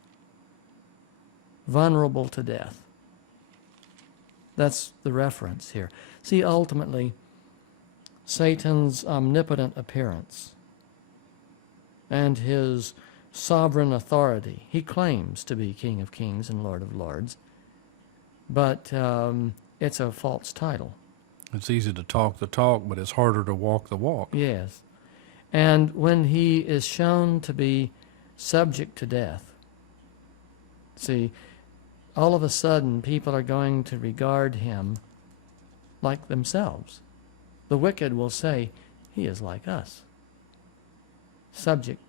vulnerable to death." That's the reference here. See, ultimately, Satan's omnipotent appearance and his sovereign authority. He claims to be King of Kings and Lord of Lords, but it's a false title. It's easy to talk the talk, but it's harder to walk the walk. Yes. And when he is shown to be subject to death, see, all of a sudden people are going to regard him like themselves. The wicked will say, "He is like us, subject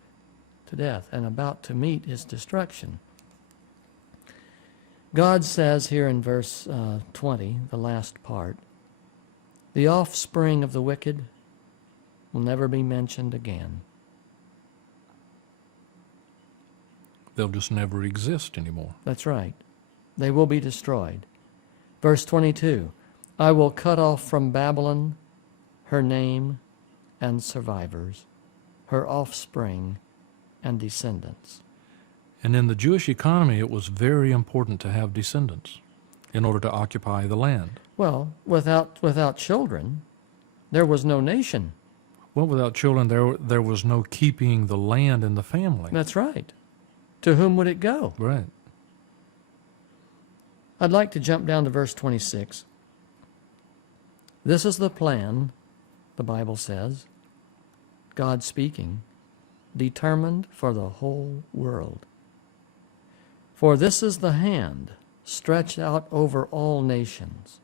to death and about to meet his destruction." God says here in verse 20, the last part, "The offspring of the wicked will never be mentioned again." They'll just never exist anymore. That's right. They will be destroyed. Verse 22, "I will cut off from Babylon her name and survivors, her offspring and descendants." And in the Jewish economy, it was very important to have descendants in order to occupy the land. Well, without children, there was no nation. Well, without children, there was no keeping the land in the family. That's right. To whom would it go? Right. I'd like to jump down to verse 26. This is the plan, the Bible says, God speaking, determined for the whole world. "For this is the hand stretched out over all nations.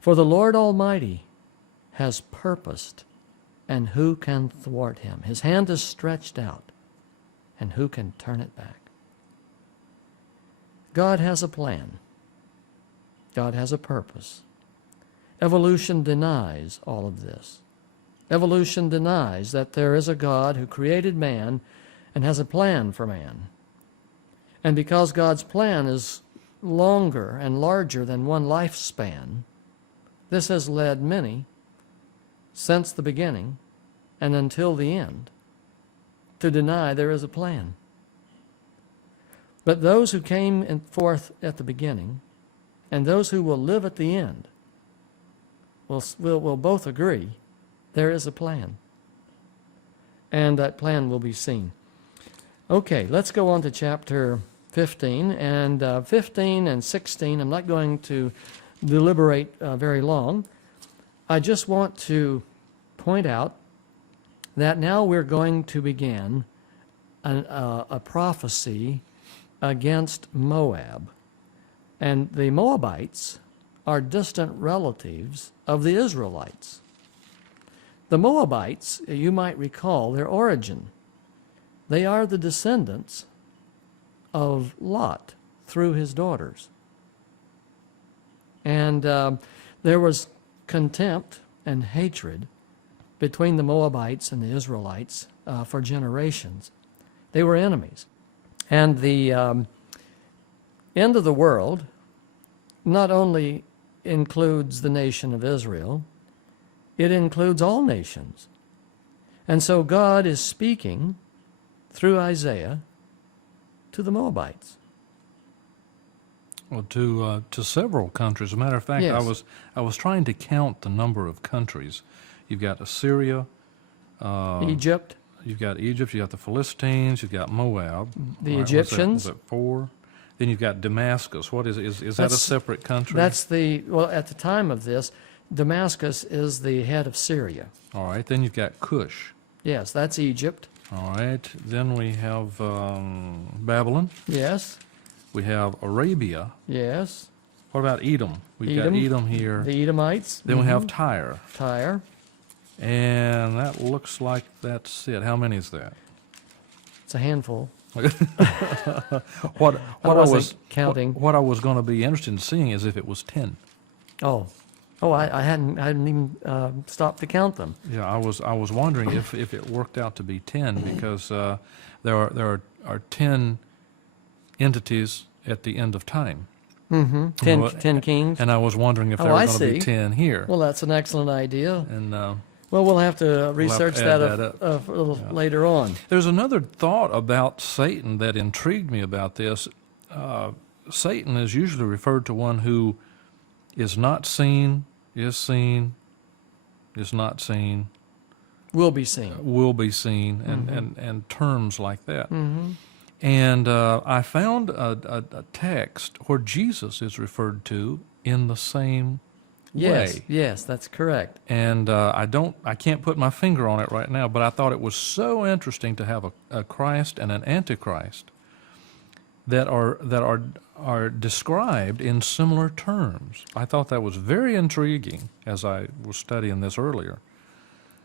For the Lord Almighty has purposed, and who can thwart him?" His hand is stretched out, and who can turn it back? God has a plan. God has a purpose. Evolution denies all of this. Evolution denies that there is a God who created man and has a plan for man. And because God's plan is longer and larger than one lifespan, this has led many, since the beginning and until the end, to deny there is a plan. But those who came forth at the beginning and those who will live at the end will both agree there is a plan. And that plan will be seen. Okay, let's go on to chapter 15. And 15 and 16, I'm not going to deliberate very long. I just want to point out that now we're going to begin a prophecy against Moab. And the Moabites are distant relatives of the Israelites. The Moabites, you might recall their origin. They are the descendants of Lot through his daughters. And there was contempt and hatred between the Moabites and the Israelites for generations. They were enemies. And the end of the world not only includes the nation of Israel, it includes all nations. And so God is speaking through Isaiah to the Moabites. Well, to several countries. As a matter of fact, Yes. I was trying to count the number of countries. You've got Assyria, Egypt, you've got Egypt, you've got the Philistines, you've got Moab. the All right, Egyptians. Was that 4? Then you've got Damascus. What is that a That's- separate country? Well, at the time of this, Damascus is the head of Syria. All right. Then you've got Cush. Yes, that's Egypt. All right. Then we have Babylon. Yes, We have Arabia. yes. What about Edom? We've got Edom, Edom here. The Edomites. Then we have Mhm. Tyre. Tyre. And that looks like that's it. How many is that? It's a handful. What I wasn't counting. What I was going to be interested in seeing is if it was 10. Oh, Oh, I hadn't even stopped to count them. Yeah, I was wondering if it worked out to be 10 because there are 10 entities at the end of time. Mm-hmm. Well, 10 kings. And I was wondering if Oh, there were I going to be see. 10 here. Well, that's an excellent idea. And Well, we'll have to research add that that a little Yeah. later on. there's another thought about Satan that intrigued me about this. Satan is usually referred to one who is not seen, is not seen, Will be seen. will be seen, Mm-hmm. and terms like that. Mm-hmm. And I found a text where Jesus is referred to in the same Yes, way. yes, that's correct. And I can't put my finger on it right now, but I thought it was so interesting to have a Christ and an Antichrist that are described in similar terms. I thought that was very intriguing as I was studying this earlier.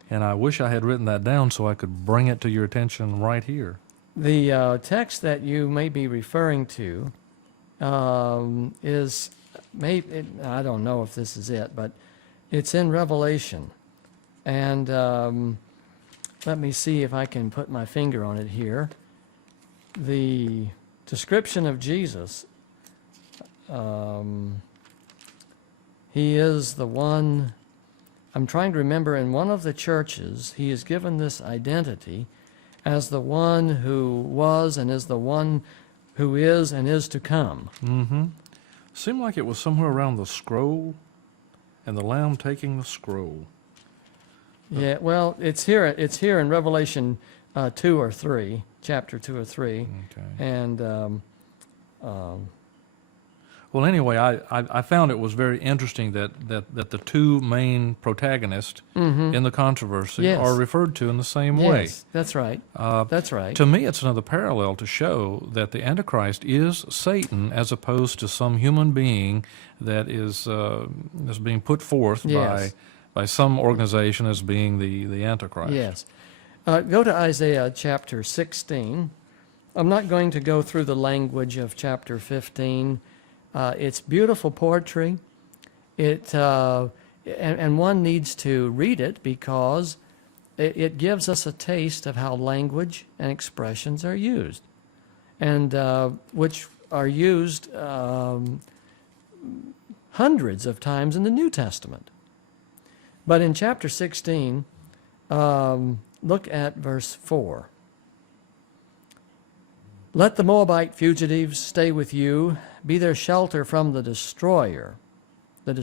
And I wish I had written that down so I could bring it to your attention right here. The text that you may be referring to is, I don't know if this is it, but it's in Revelation. And let me see if I can put my finger on it here. The description of Jesus, he is the one, I'm trying to remember, in one of the churches, he is given this identity as the one who was and is the one who is and is to come. Mm-hmm. Seemed like it was somewhere around the scroll, and the Lamb taking the scroll. Yeah, well, it's here in Revelation 2 or 3, chapter 2 or 3. Okay. And Well, anyway, I found it was very interesting that the two main protagonists in the controversy Yes. are referred to in the same way. yes, that's right. That's right. To me, it's another parallel to show that the Antichrist is Satan as opposed to some human being that is being put forth Yes. by some organization as being the Antichrist. Yes. Go to Isaiah chapter 16. I'm not going to go through the language of chapter 15. It's beautiful poetry. And one needs to read it because it gives us a taste of how language and expressions are used, and which are used hundreds of times in the New Testament. But in chapter 16, look at verse 4. Let the Moabite fugitives stay with you, be their shelter from the destroyer, the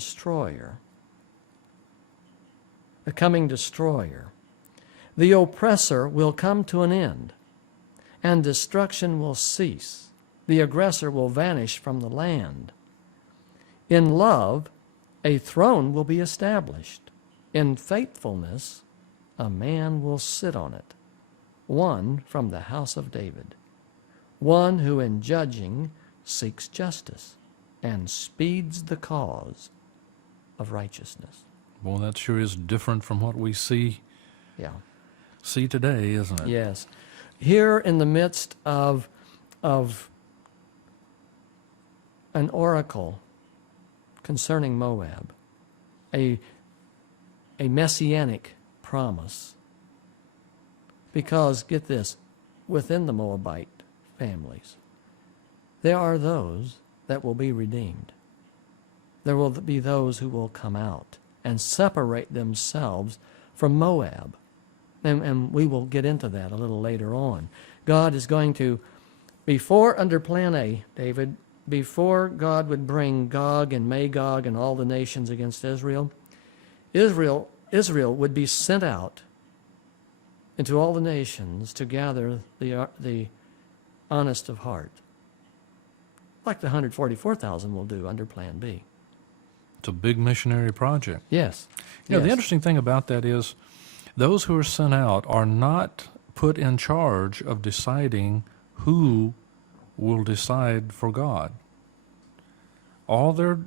coming destroyer. The oppressor will come to an end, and destruction will cease. The aggressor will vanish from the land. In love, a throne will be established. In faithfulness, a man will sit on it, one from the house of David, one who in judging seeks justice and speeds the cause of righteousness. Well, that sure is different from what we see today, isn't it? Yes. Here in the midst of an oracle concerning Moab, a messianic promise. Because, get this, within the Moabite families, there are those that will be redeemed. There will be those who will come out and separate themselves from Moab. And we will get into that a little later on. God is going to, under Plan A, David, before God would bring Gog and Magog and all the nations against Israel, Israel would be sent out into all the nations to gather the honest of heart, like the 144,000 will do under Plan B. It's a big missionary project. Yes. You know, the Yes. interesting thing about that is those who are sent out are not put in charge of deciding who will decide for God. All their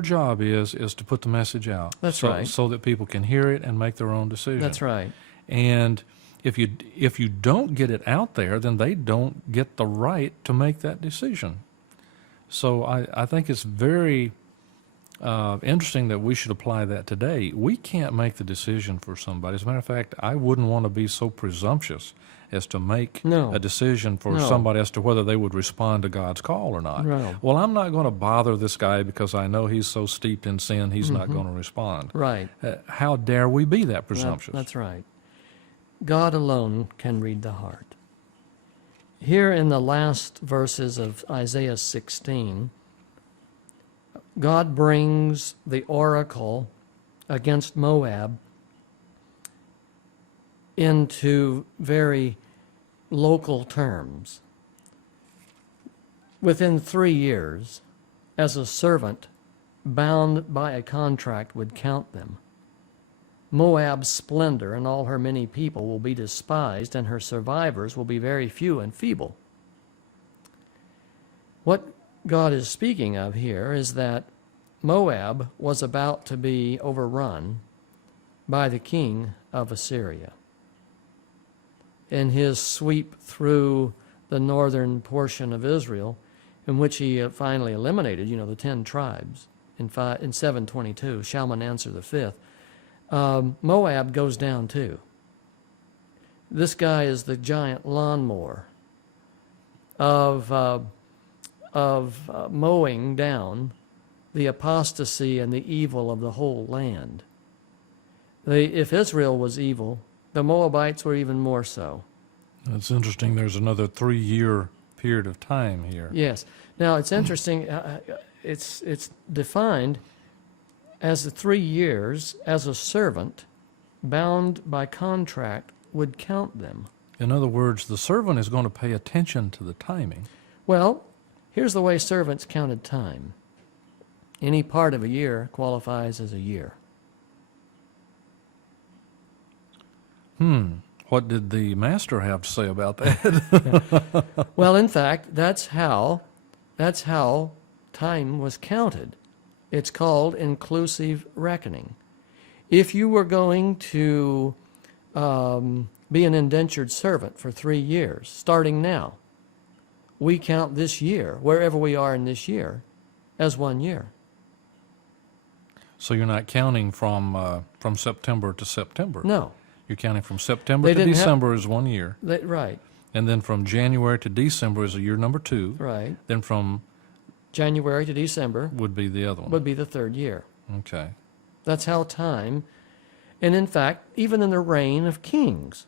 job is to put the message out. That's right. So that people can hear it and make their own decision. That's right. And if you don't get it out there, then they don't get the right to make that decision. So I think it's very Interesting that we should apply that today. We can't make the decision for somebody. As a matter of fact, I wouldn't want to be so presumptuous as to make No. a decision for No. somebody as to whether they would respond to God's call or not. No. Well, I'm not going to bother this guy because I know he's so steeped in sin, he's not going to respond. Right. How dare we be that presumptuous? That's right. God alone can read the heart. Here in the last verses of Isaiah 16, God brings the oracle against Moab into very local terms. Within 3 years, as a servant bound by a contract would count them, Moab's splendor and all her many people will be despised, and her survivors will be very few and feeble. What God is speaking of here is that Moab was about to be overrun by the king of Assyria in his sweep through the northern portion of Israel, in which he finally eliminated, the 10 tribes in 722, Shalmaneser the fifth. Moab goes down too. This guy is the giant lawnmower of mowing down the apostasy and the evil of the whole land. If Israel was evil, the Moabites were even more so. It's interesting. There's another 3-year period of time here. Yes. Now it's interesting. It's defined as the 3 years as a servant bound by contract would count them. In other words, the servant is going to pay attention to the timing. Well, here's the way servants counted time. Any part of a year qualifies as a year. What did the master have to say about that? Well, in fact, that's how time was counted. It's called inclusive reckoning. If you were going to be an indentured servant for 3 years, starting now, we count this year, wherever we are in this year, as 1 year. So you're not counting from September to September. No. You're counting from September They to didn't have- December is 1 year. Right, And then from January to December is year number 2. right. Then from January to December would be the other one. would be the 3rd year. Okay. That's how time, and in fact, even in the reign of kings,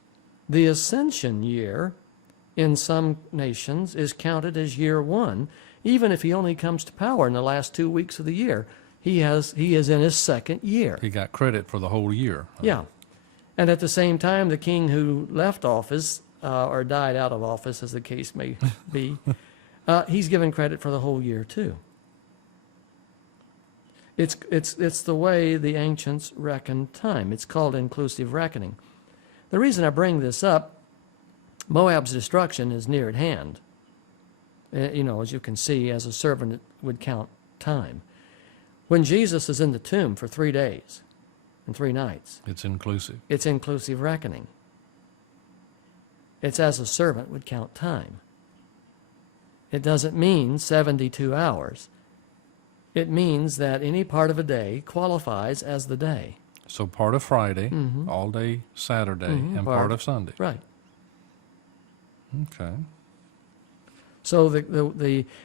the ascension year in some nations is counted as year 1, even if he only comes to power in the last 2 weeks of the year. He is in his 2nd year. He got credit for the whole year. Yeah. And at the same time, the king who left office, or died out of office, as the case may be, he's given credit for the whole year too. It's the way the ancients reckoned time. It's called inclusive reckoning. The reason I bring this up, Moab's destruction is near at hand. As you can see, as a servant would count time. When Jesus is in the tomb for 3 days and 3 nights, It's inclusive. it's inclusive reckoning. It's as a servant would count time. It doesn't mean 72 hours. It means that any part of a day qualifies as the day. So part of Friday, all day Saturday, and part of Sunday. Right. Okay. So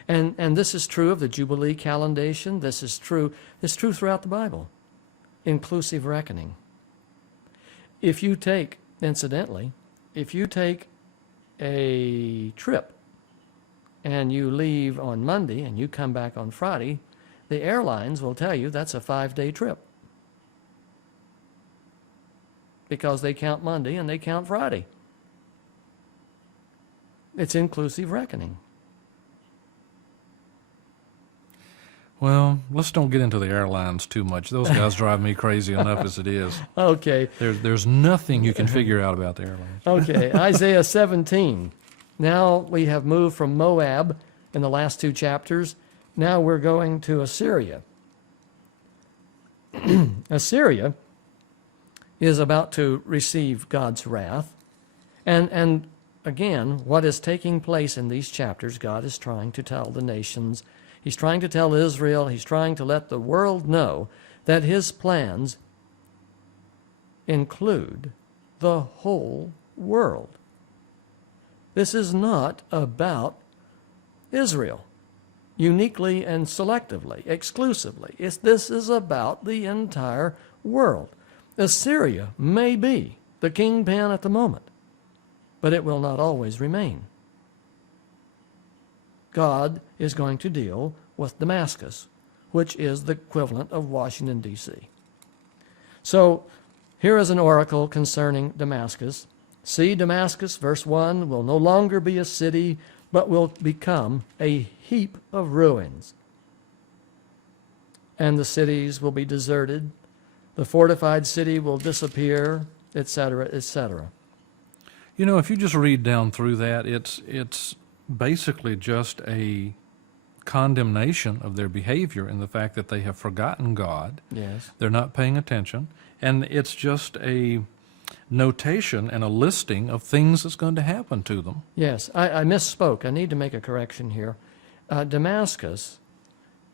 and this is true of the Jubilee calendation. This is true. It's true throughout the Bible. Inclusive reckoning. Incidentally, if you take a trip and you leave on Monday and you come back on Friday, the airlines will tell you that's a 5-day trip. Because they count Monday and they count Friday. It's inclusive reckoning. Well, let's don't get into the airlines too much. Those guys drive me crazy enough as it is. Okay. There's nothing you can figure out about the airlines. Okay, Isaiah 17. Now we have moved from Moab in the last 2 chapters. Now we're going to Assyria. Assyria is about to receive God's wrath. And again, what is taking place in these chapters, God is trying to tell the nations He's trying to tell Israel, he's trying to let the world know that his plans include the whole world. This is not about Israel, uniquely and selectively, exclusively. This is about the entire world. Assyria may be the kingpin at the moment, but it will not always remain. God is going to deal with Damascus, which is the equivalent of Washington, D.C. So here is an oracle concerning Damascus. See, Damascus, verse 1, will no longer be a city, but will become a heap of ruins. And the cities will be deserted. The fortified city will disappear, etc., etc. You know, if you just read down through that, it's basically just a condemnation of their behavior and the fact that they have forgotten God. Yes. They're not paying attention. And it's just a notation and a listing of things that's going to happen to them. Yes, I misspoke. I need to make a correction here. Damascus,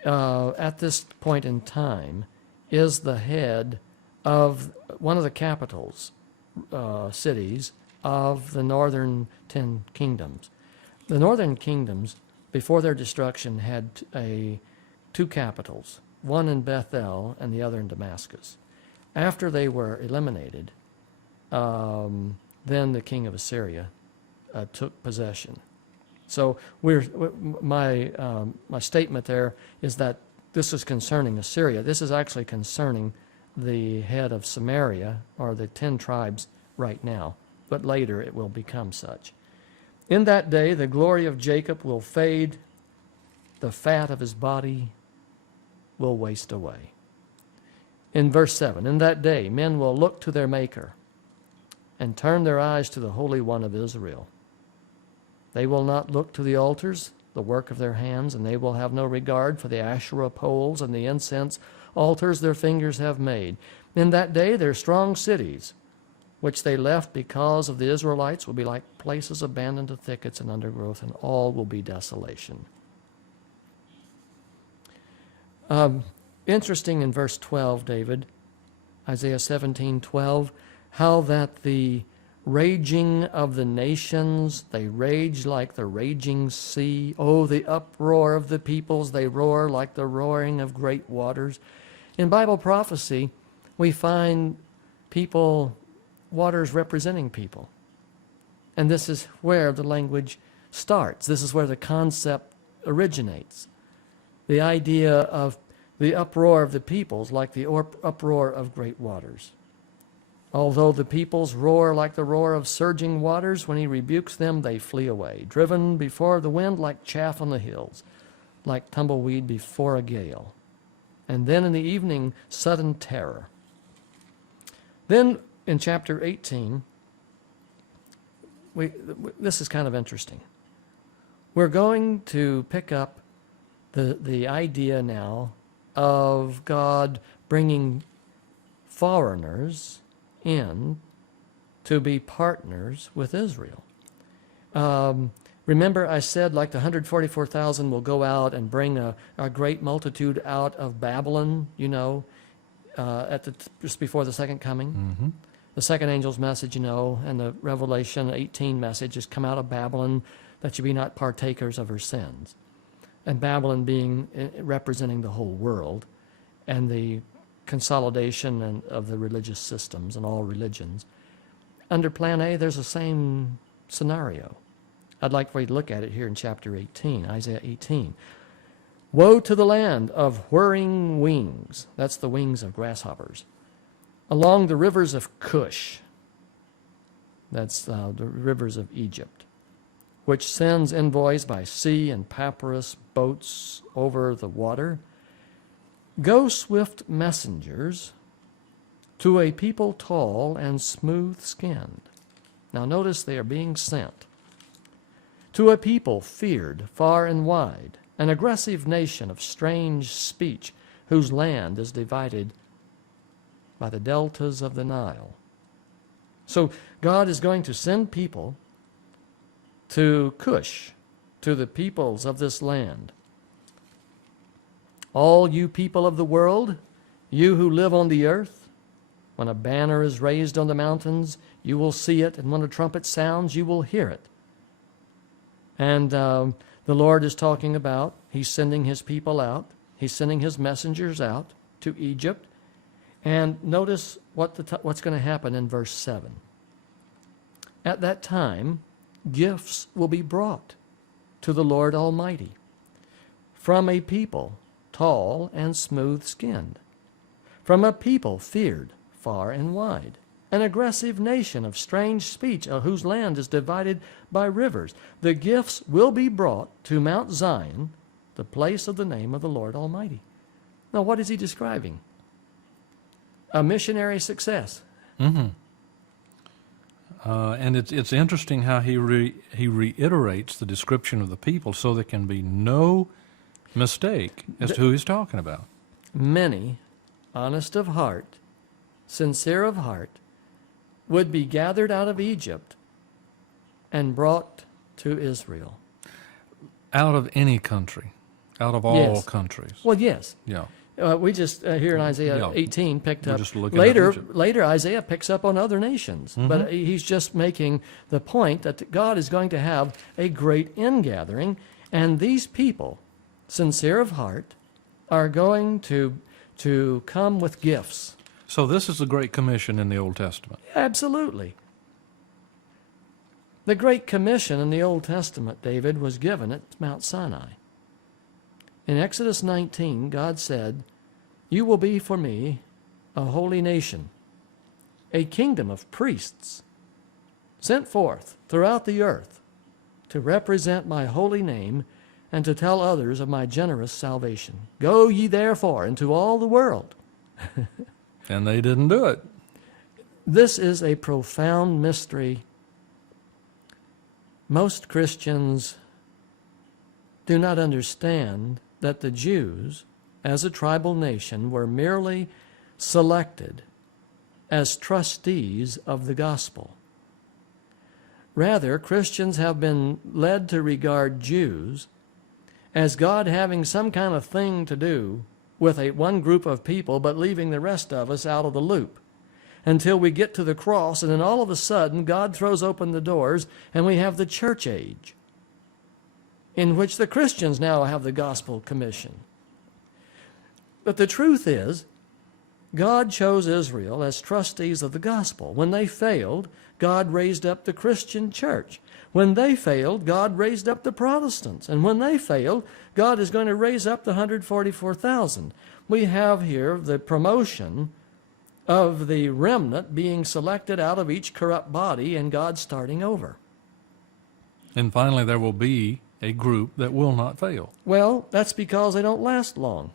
at this point in time, is the head of one of the capitals, cities of the northern 10 kingdoms. The northern kingdoms, before their destruction, had two capitals, one in Bethel and the other in Damascus. After they were eliminated, then the king of Assyria took possession. So my statement there is that this is concerning Assyria. This is actually concerning the head of Samaria, or the 10 tribes right now, but later it will become such. In that day, the glory of Jacob will fade, the fat of his body will waste away. In verse 7, in that day, men will look to their Maker and turn their eyes to the Holy One of Israel. They will not look to the altars, the work of their hands, and they will have no regard for the Asherah poles and the incense altars their fingers have made. In that day, their strong cities, which they left because of the Israelites, will be like places abandoned to thickets and undergrowth, and all will be desolation. Interesting in verse 12, David, Isaiah 17:12, how that the raging of the nations, they rage like the raging sea. Oh, the uproar of the peoples, they roar like the roaring of great waters. In Bible prophecy, we find people, waters representing people. And this is where the language starts. This is where the concept originates. The idea of the uproar of the peoples like the uproar of great waters. Although the peoples roar like the roar of surging waters, when he rebukes them, they flee away, driven before the wind like chaff on the hills, like tumbleweed before a gale. And then in the evening, sudden terror. Then in chapter 18, this is kind of interesting. We're going to pick up the idea now of God bringing foreigners in to be partners with Israel. Remember I said like the 144,000 will go out and bring a great multitude out of Babylon, you know, just before the second coming. Mm-hmm. The second angel's message, you know, and the Revelation 18 message is come out of Babylon that you be not partakers of her sins. And Babylon being representing the whole world and the consolidation of the religious systems and all religions. Under Plan A, there's the same scenario. I'd like for you to look at it here in chapter 18, Isaiah 18. Woe to the land of whirring wings. That's the wings of grasshoppers. Along the rivers of Cush. That's the rivers of Egypt, which sends envoys by sea and papyrus boats over the water. Go swift messengers to a people tall and smooth-skinned. Now notice they are being sent. To a people feared far and wide, an aggressive nation of strange speech whose land is divided by the deltas of the Nile. So God is going to send people to Cush, to the peoples of this land. All you people of the world, you who live on the earth, when a banner is raised on the mountains, you will see it, and when a trumpet sounds, you will hear it. And the Lord is talking about, He's sending His people out. He's sending His messengers out to Egypt. And notice what's going to happen in verse 7. At that time, gifts will be brought to the Lord Almighty from a people tall and smooth-skinned, from a people feared far and wide, an aggressive nation of strange speech, whose land is divided by rivers. The gifts will be brought to Mount Zion, the place of the name of the Lord Almighty. Now, what is he describing? A missionary success. Mm-hmm. And it's interesting how he reiterates the description of the people so there can be no mistake as to who he's talking about. Many, honest of heart, sincere of heart, would be gathered out of Egypt and brought to Israel. Out of any country, out of all Yes. countries. Well, yes. Yeah. We just here in Isaiah Yeah. 18 picked We're up. just looking at Egypt. Later, Isaiah picks up on other nations, but he's just making the point that God is going to have a great ingathering, and these people, sincere of heart, are going to come with gifts. So this is the Great Commission in the Old Testament. Absolutely. The Great Commission in the Old Testament, David, was given at Mount Sinai. In Exodus 19, God said, "You will be for me a holy nation, a kingdom of priests, sent forth throughout the earth to represent my holy name and to tell others of my generous salvation. Go ye therefore into all the world." And they didn't do it. This is a profound mystery. Most Christians do not understand that the Jews, as a tribal nation, were merely selected as trustees of the gospel. Rather, Christians have been led to regard Jews as God having some kind of thing to do with one group of people, but leaving the rest of us out of the loop until we get to the cross, and then all of a sudden God throws open the doors and we have the church age, in which the Christians now have the gospel commission. But the truth is, God chose Israel as trustees of the gospel. When they failed, God raised up the Christian church. When they failed, God raised up the Protestants. And when they failed, God is going to raise up the 144,000. We have here the promotion of the remnant being selected out of each corrupt body and God starting over. And finally, there will be a group that will not fail. Well, that's because they don't last long.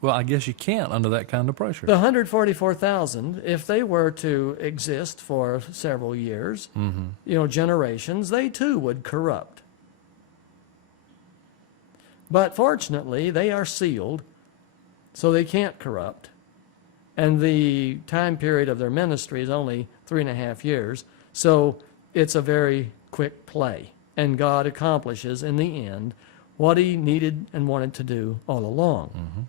Well, I guess you can't under that kind of pressure. The 144,000, if they were to exist for several years, generations, they too would corrupt. But fortunately, they are sealed, so they can't corrupt. And the time period of their ministry is only 3.5 years, so it's a very quick play. And God accomplishes in the end what He needed and wanted to do all along.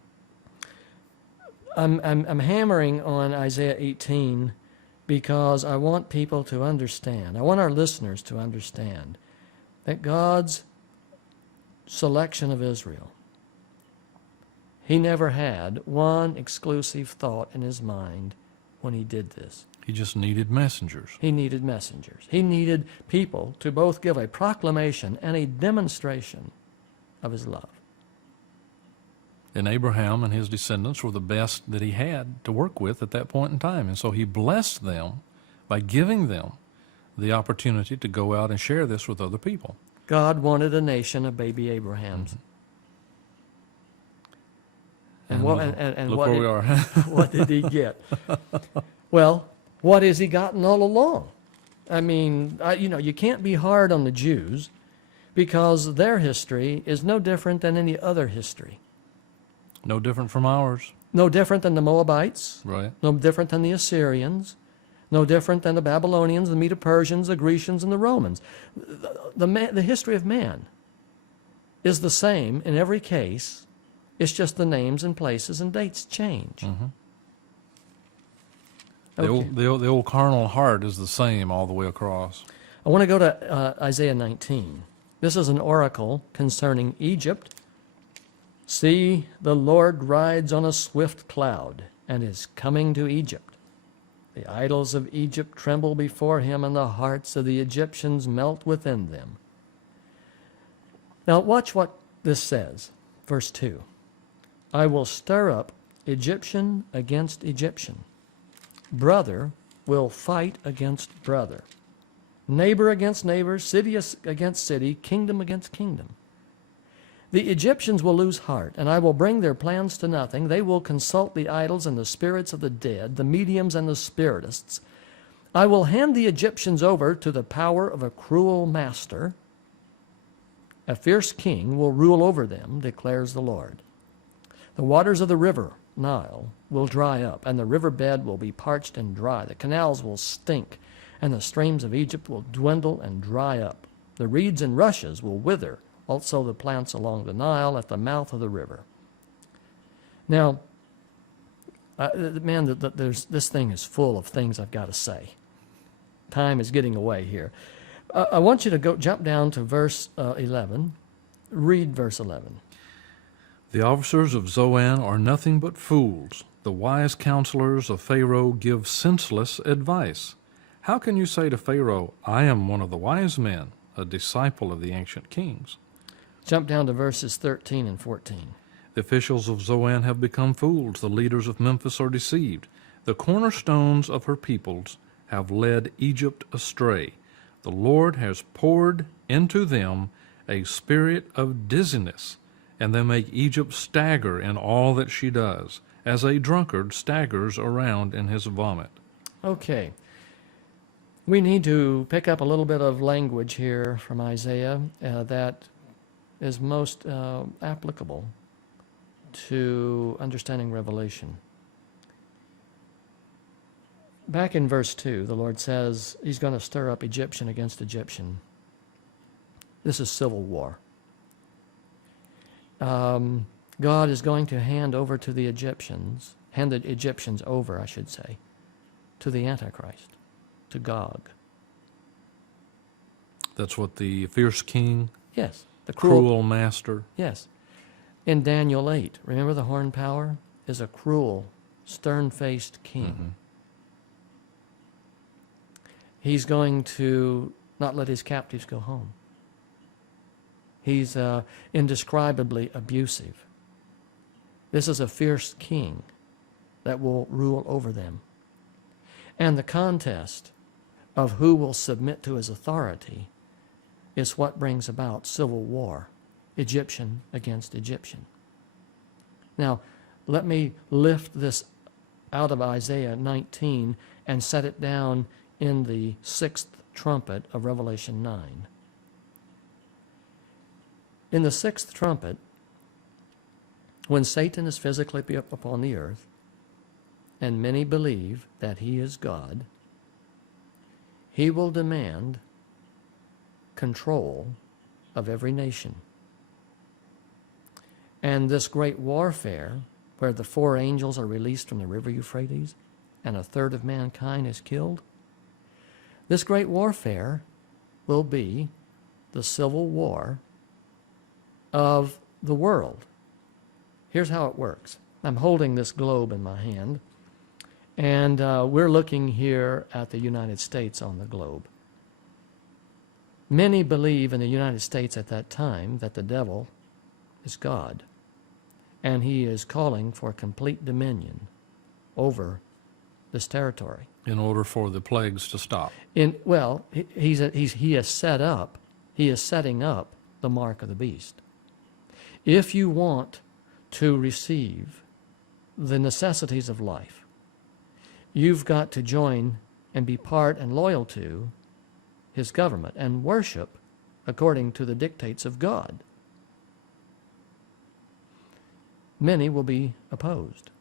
I'm hammering on Isaiah 18 because I want people to understand, I want our listeners to understand that God's selection of Israel, He never had one exclusive thought in His mind when He did this. He just needed messengers. He needed messengers. He needed people to both give a proclamation and a demonstration of His love. And Abraham and his descendants were the best that he had to work with at that point in time. And so he blessed them by giving them the opportunity to go out and share this with other people. God wanted a nation of baby Abrahams. And look what where we are. what did He get? Well, what has He gotten all along? I mean, you can't be hard on the Jews because their history is no different than any other history. No different from ours. No different than the Moabites. Right. No different than the Assyrians. No different than the Babylonians, the Medo-Persians, the Grecians, and the Romans. The history of man is the same in every case. It's just the names and places and dates change. Mhm. Okay. The old carnal heart is the same all the way across. I want to go to Isaiah 19. This is an oracle concerning Egypt. See, the Lord rides on a swift cloud and is coming to Egypt. The idols of Egypt tremble before him, and the hearts of the Egyptians melt within them. Now, watch what this says. Verse 2. I will stir up Egyptian against Egyptian. Brother will fight against brother. Neighbor against neighbor, city against city, kingdom against kingdom. The Egyptians will lose heart, and I will bring their plans to nothing. They will consult the idols and the spirits of the dead, the mediums and the spiritists. I will hand the Egyptians over to the power of a cruel master. A fierce king will rule over them, declares the Lord. The waters of the river Nile will dry up, and the riverbed will be parched and dry. The canals will stink, and the streams of Egypt will dwindle and dry up. The reeds and rushes will wither, also the plants along the Nile at the mouth of the river. Now, man, this thing is full of things I've got to say. Time is getting away here. I want you to jump down to verse 11. Read verse 11. The officers of Zoan are nothing but fools. The wise counselors of Pharaoh give senseless advice. How can you say to Pharaoh, I am one of the wise men, a disciple of the ancient kings? Jump down to verses 13 and 14. The officials of Zoan have become fools. The leaders of Memphis are deceived. The cornerstones of her peoples have led Egypt astray. The Lord has poured into them a spirit of dizziness, and they make Egypt stagger in all that she does, as a drunkard staggers around in his vomit. Okay. We need to pick up a little bit of language here from Isaiah that is most applicable to understanding Revelation. Back in verse 2, the Lord says he's going to stir up Egyptian against Egyptian. This is civil war. God is going to hand the Egyptians over, I should say, to the Antichrist, to Gog. That's what the fierce king, Yes. The cruel master. Yes. In Daniel 8, remember the horn power is a cruel, stern-faced king. Mm-hmm. He's going to not let his captives go home. He's indescribably abusive. This is a fierce king that will rule over them. And the contest of who will submit to his authority is what brings about civil war, Egyptian against Egyptian. Now, let me lift this out of Isaiah 19 and set it down in the 6th trumpet of Revelation 9. In the 6th trumpet, when Satan is physically up upon the earth, and many believe that he is God, he will demand control of every nation. And this great warfare, where the 4 angels are released from the river Euphrates, and a third of mankind is killed, this great warfare will be the civil war of the world. Here's how it works. I'm holding this globe in my hand, and we're looking here at the United States on the globe. Many believe in the United States at that time that the devil is God, and he is calling for complete dominion over this territory. In order for the plagues to stop. He is setting up the mark of the beast. If you want to receive the necessities of life, you've got to join and be part and loyal to his government and worship according to the dictates of God. Many will be opposed.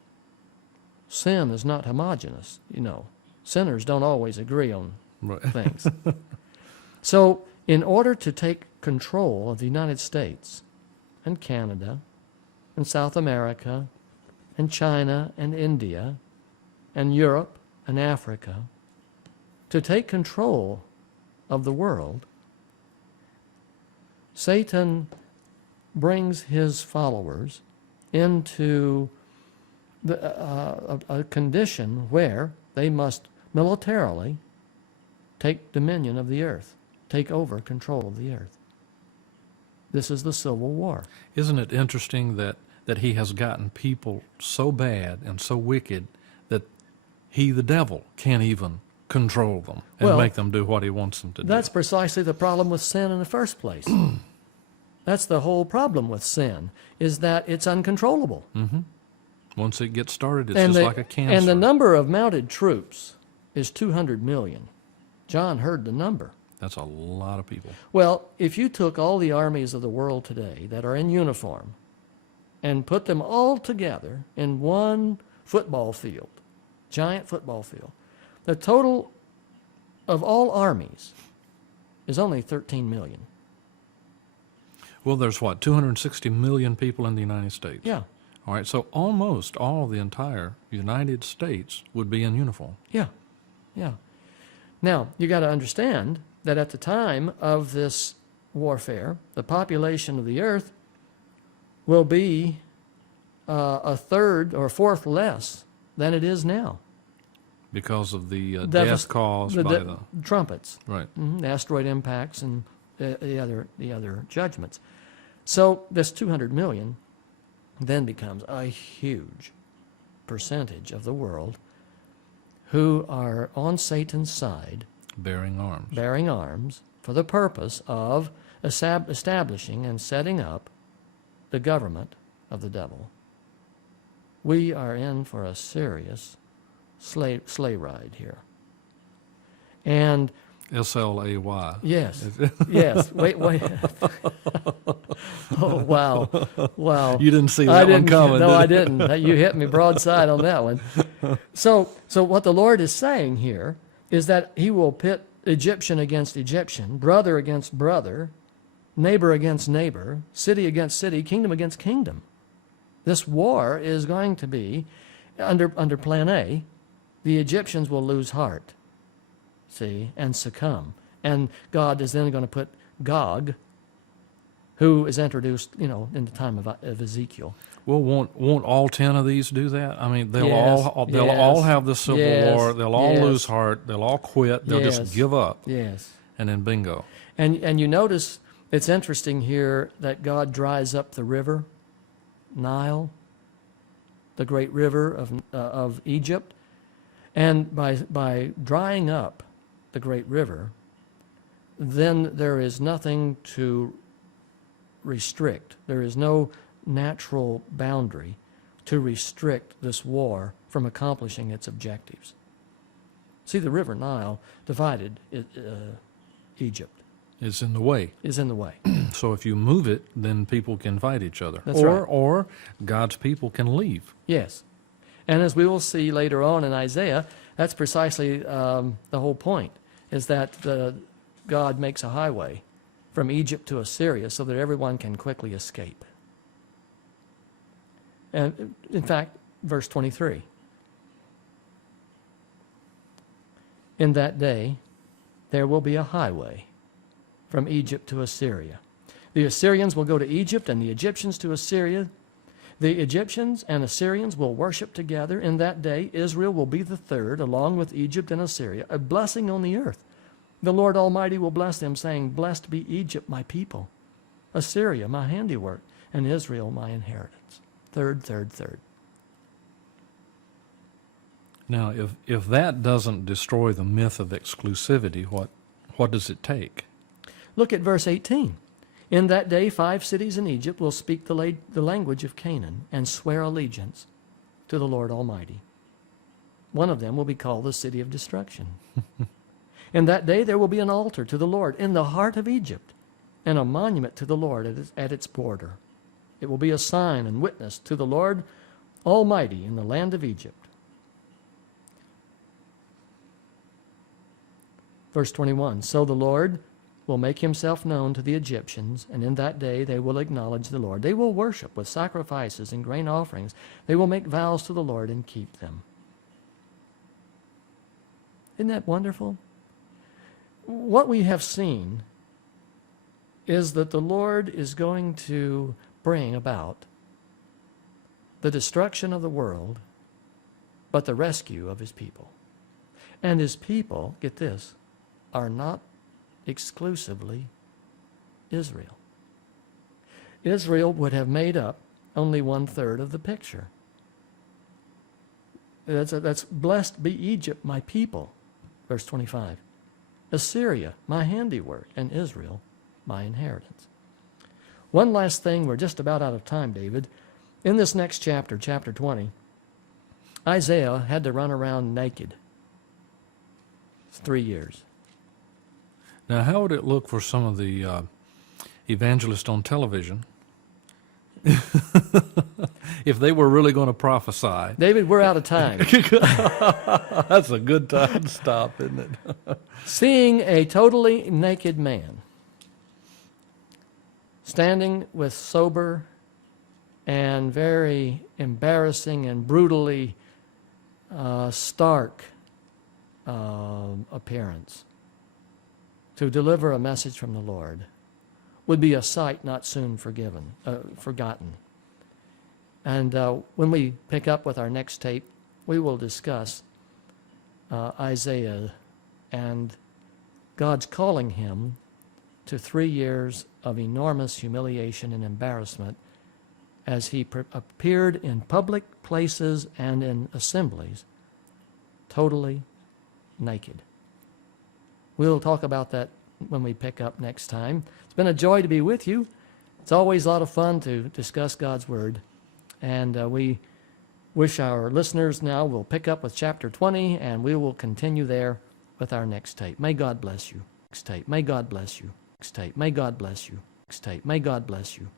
Sin is not homogeneous, you know. Sinners don't always agree on things. So, in order to take control of the United States, and Canada and South America and China and India and Europe and Africa to take control of the world, Satan brings his followers into a condition where they must militarily take dominion of the earth, take over control of the earth. This is the Civil War. Isn't it interesting that he has gotten people so bad and so wicked that he, the devil, can't even control them and Well, make them do what he wants them to do? That's precisely the problem with sin in the first place. That's the whole problem with sin, is that it's uncontrollable. Once it gets started, it's just like a cancer. And the number of mounted troops is 200 million. John heard the number. That's a lot of people. Well, if you took all the armies of the world today that are in uniform and put them all together in one football field, giant football field, the total of all armies is only 13 million. Well, there's what, 260 million people in the United States? Yeah, All right, so almost all of the entire United States would be in uniform. yeah, yeah. Now, you got to understand that at the time of this warfare, the population of the earth will be a third or a fourth less than it is now. Because of the death caused by the... trumpets, Right. the asteroid impacts, and the other judgments. So this 200 million then becomes a huge percentage of the world who are on Satan's side, Bearing arms. bearing arms for the purpose of establishing and setting up the government of the devil. We are in for a serious sleigh ride here. And S-L-A-Y. yes, yes, wait. Oh, wow. You didn't see I that one didn't, coming, no, did I you? didn't. You hit me broadside on that one. So what the Lord is saying here is that he will pit Egyptian against Egyptian, brother against brother, neighbor against neighbor, city against city, kingdom against kingdom. This war is going to be, under plan A, the Egyptians will lose heart, see, and succumb. And God is then going to put Gog, who is introduced, in the time of Ezekiel. Well, won't all 10 of these do that? I mean, they'll Yes, all have the Civil yes, War. They'll all yes. lose heart. They'll all quit. They'll Yes. just give up. Yes. And then bingo. And you notice it's interesting here that God dries up the river, Nile, the great river of Egypt. And by drying up the great river, then there is nothing to restrict. There is no natural boundary to restrict this war from accomplishing its objectives. See, the river Nile divided Egypt, It's in the way. is in the way. So if you move it, then people can fight each other. That's right. Or God's people can leave. Yes. And as we will see later on in Isaiah, that's precisely the whole point, is that God makes a highway from Egypt to Assyria so that everyone can quickly escape. And in fact, verse 23. In that day, there will be a highway from Egypt to Assyria. The Assyrians will go to Egypt and the Egyptians to Assyria. The Egyptians and Assyrians will worship together. In that day, Israel will be the third, along with Egypt and Assyria, a blessing on the earth. The Lord Almighty will bless them, saying, "Blessed be Egypt, my people, Assyria, my handiwork, and Israel, my inheritance." Third. Now, if that doesn't destroy the myth of exclusivity, what does it take? Look at verse 18. In that day, 5 cities in Egypt will speak the language of Canaan and swear allegiance to the Lord Almighty. One of them will be called the City of Destruction. In that day, there will be an altar to the Lord in the heart of Egypt and a monument to the Lord at its border. It will be a sign and witness to the Lord Almighty in the land of Egypt. Verse 21, so the Lord will make himself known to the Egyptians, and in that day they will acknowledge the Lord. They will worship with sacrifices and grain offerings. They will make vows to the Lord and keep them. Isn't that wonderful? What we have seen is that the Lord is going to bring about the destruction of the world, but the rescue of his people. And his people, get this, are not exclusively Israel. Israel would have made up only 1/3 of the picture. That's blessed be Egypt, my people, verse 25. Assyria, my handiwork, and Israel, my inheritance. One last thing, we're just about out of time, David. In this next chapter, chapter 20, Isaiah had to run around naked. It's 3 years. Now, how would it look for some of the evangelists on television if they were really going to prophesy? David, we're out of time. That's a good time to stop, isn't it? Seeing a totally naked man standing with sober and very embarrassing and brutally stark appearance to deliver a message from the Lord would be a sight not soon forgotten. And when we pick up with our next tape, we will discuss Isaiah and God's calling him to 3 years of enormous humiliation and embarrassment as he appeared in public places and in assemblies totally naked. We'll talk about that when we pick up next time. It's been a joy to be with you. It's always a lot of fun to discuss God's Word. And we wish our listeners now will pick up with chapter 20, and we will continue there with our next tape. May God bless you. Next tape. May God bless you. Next tape. May God bless you. Next tape. May God bless you.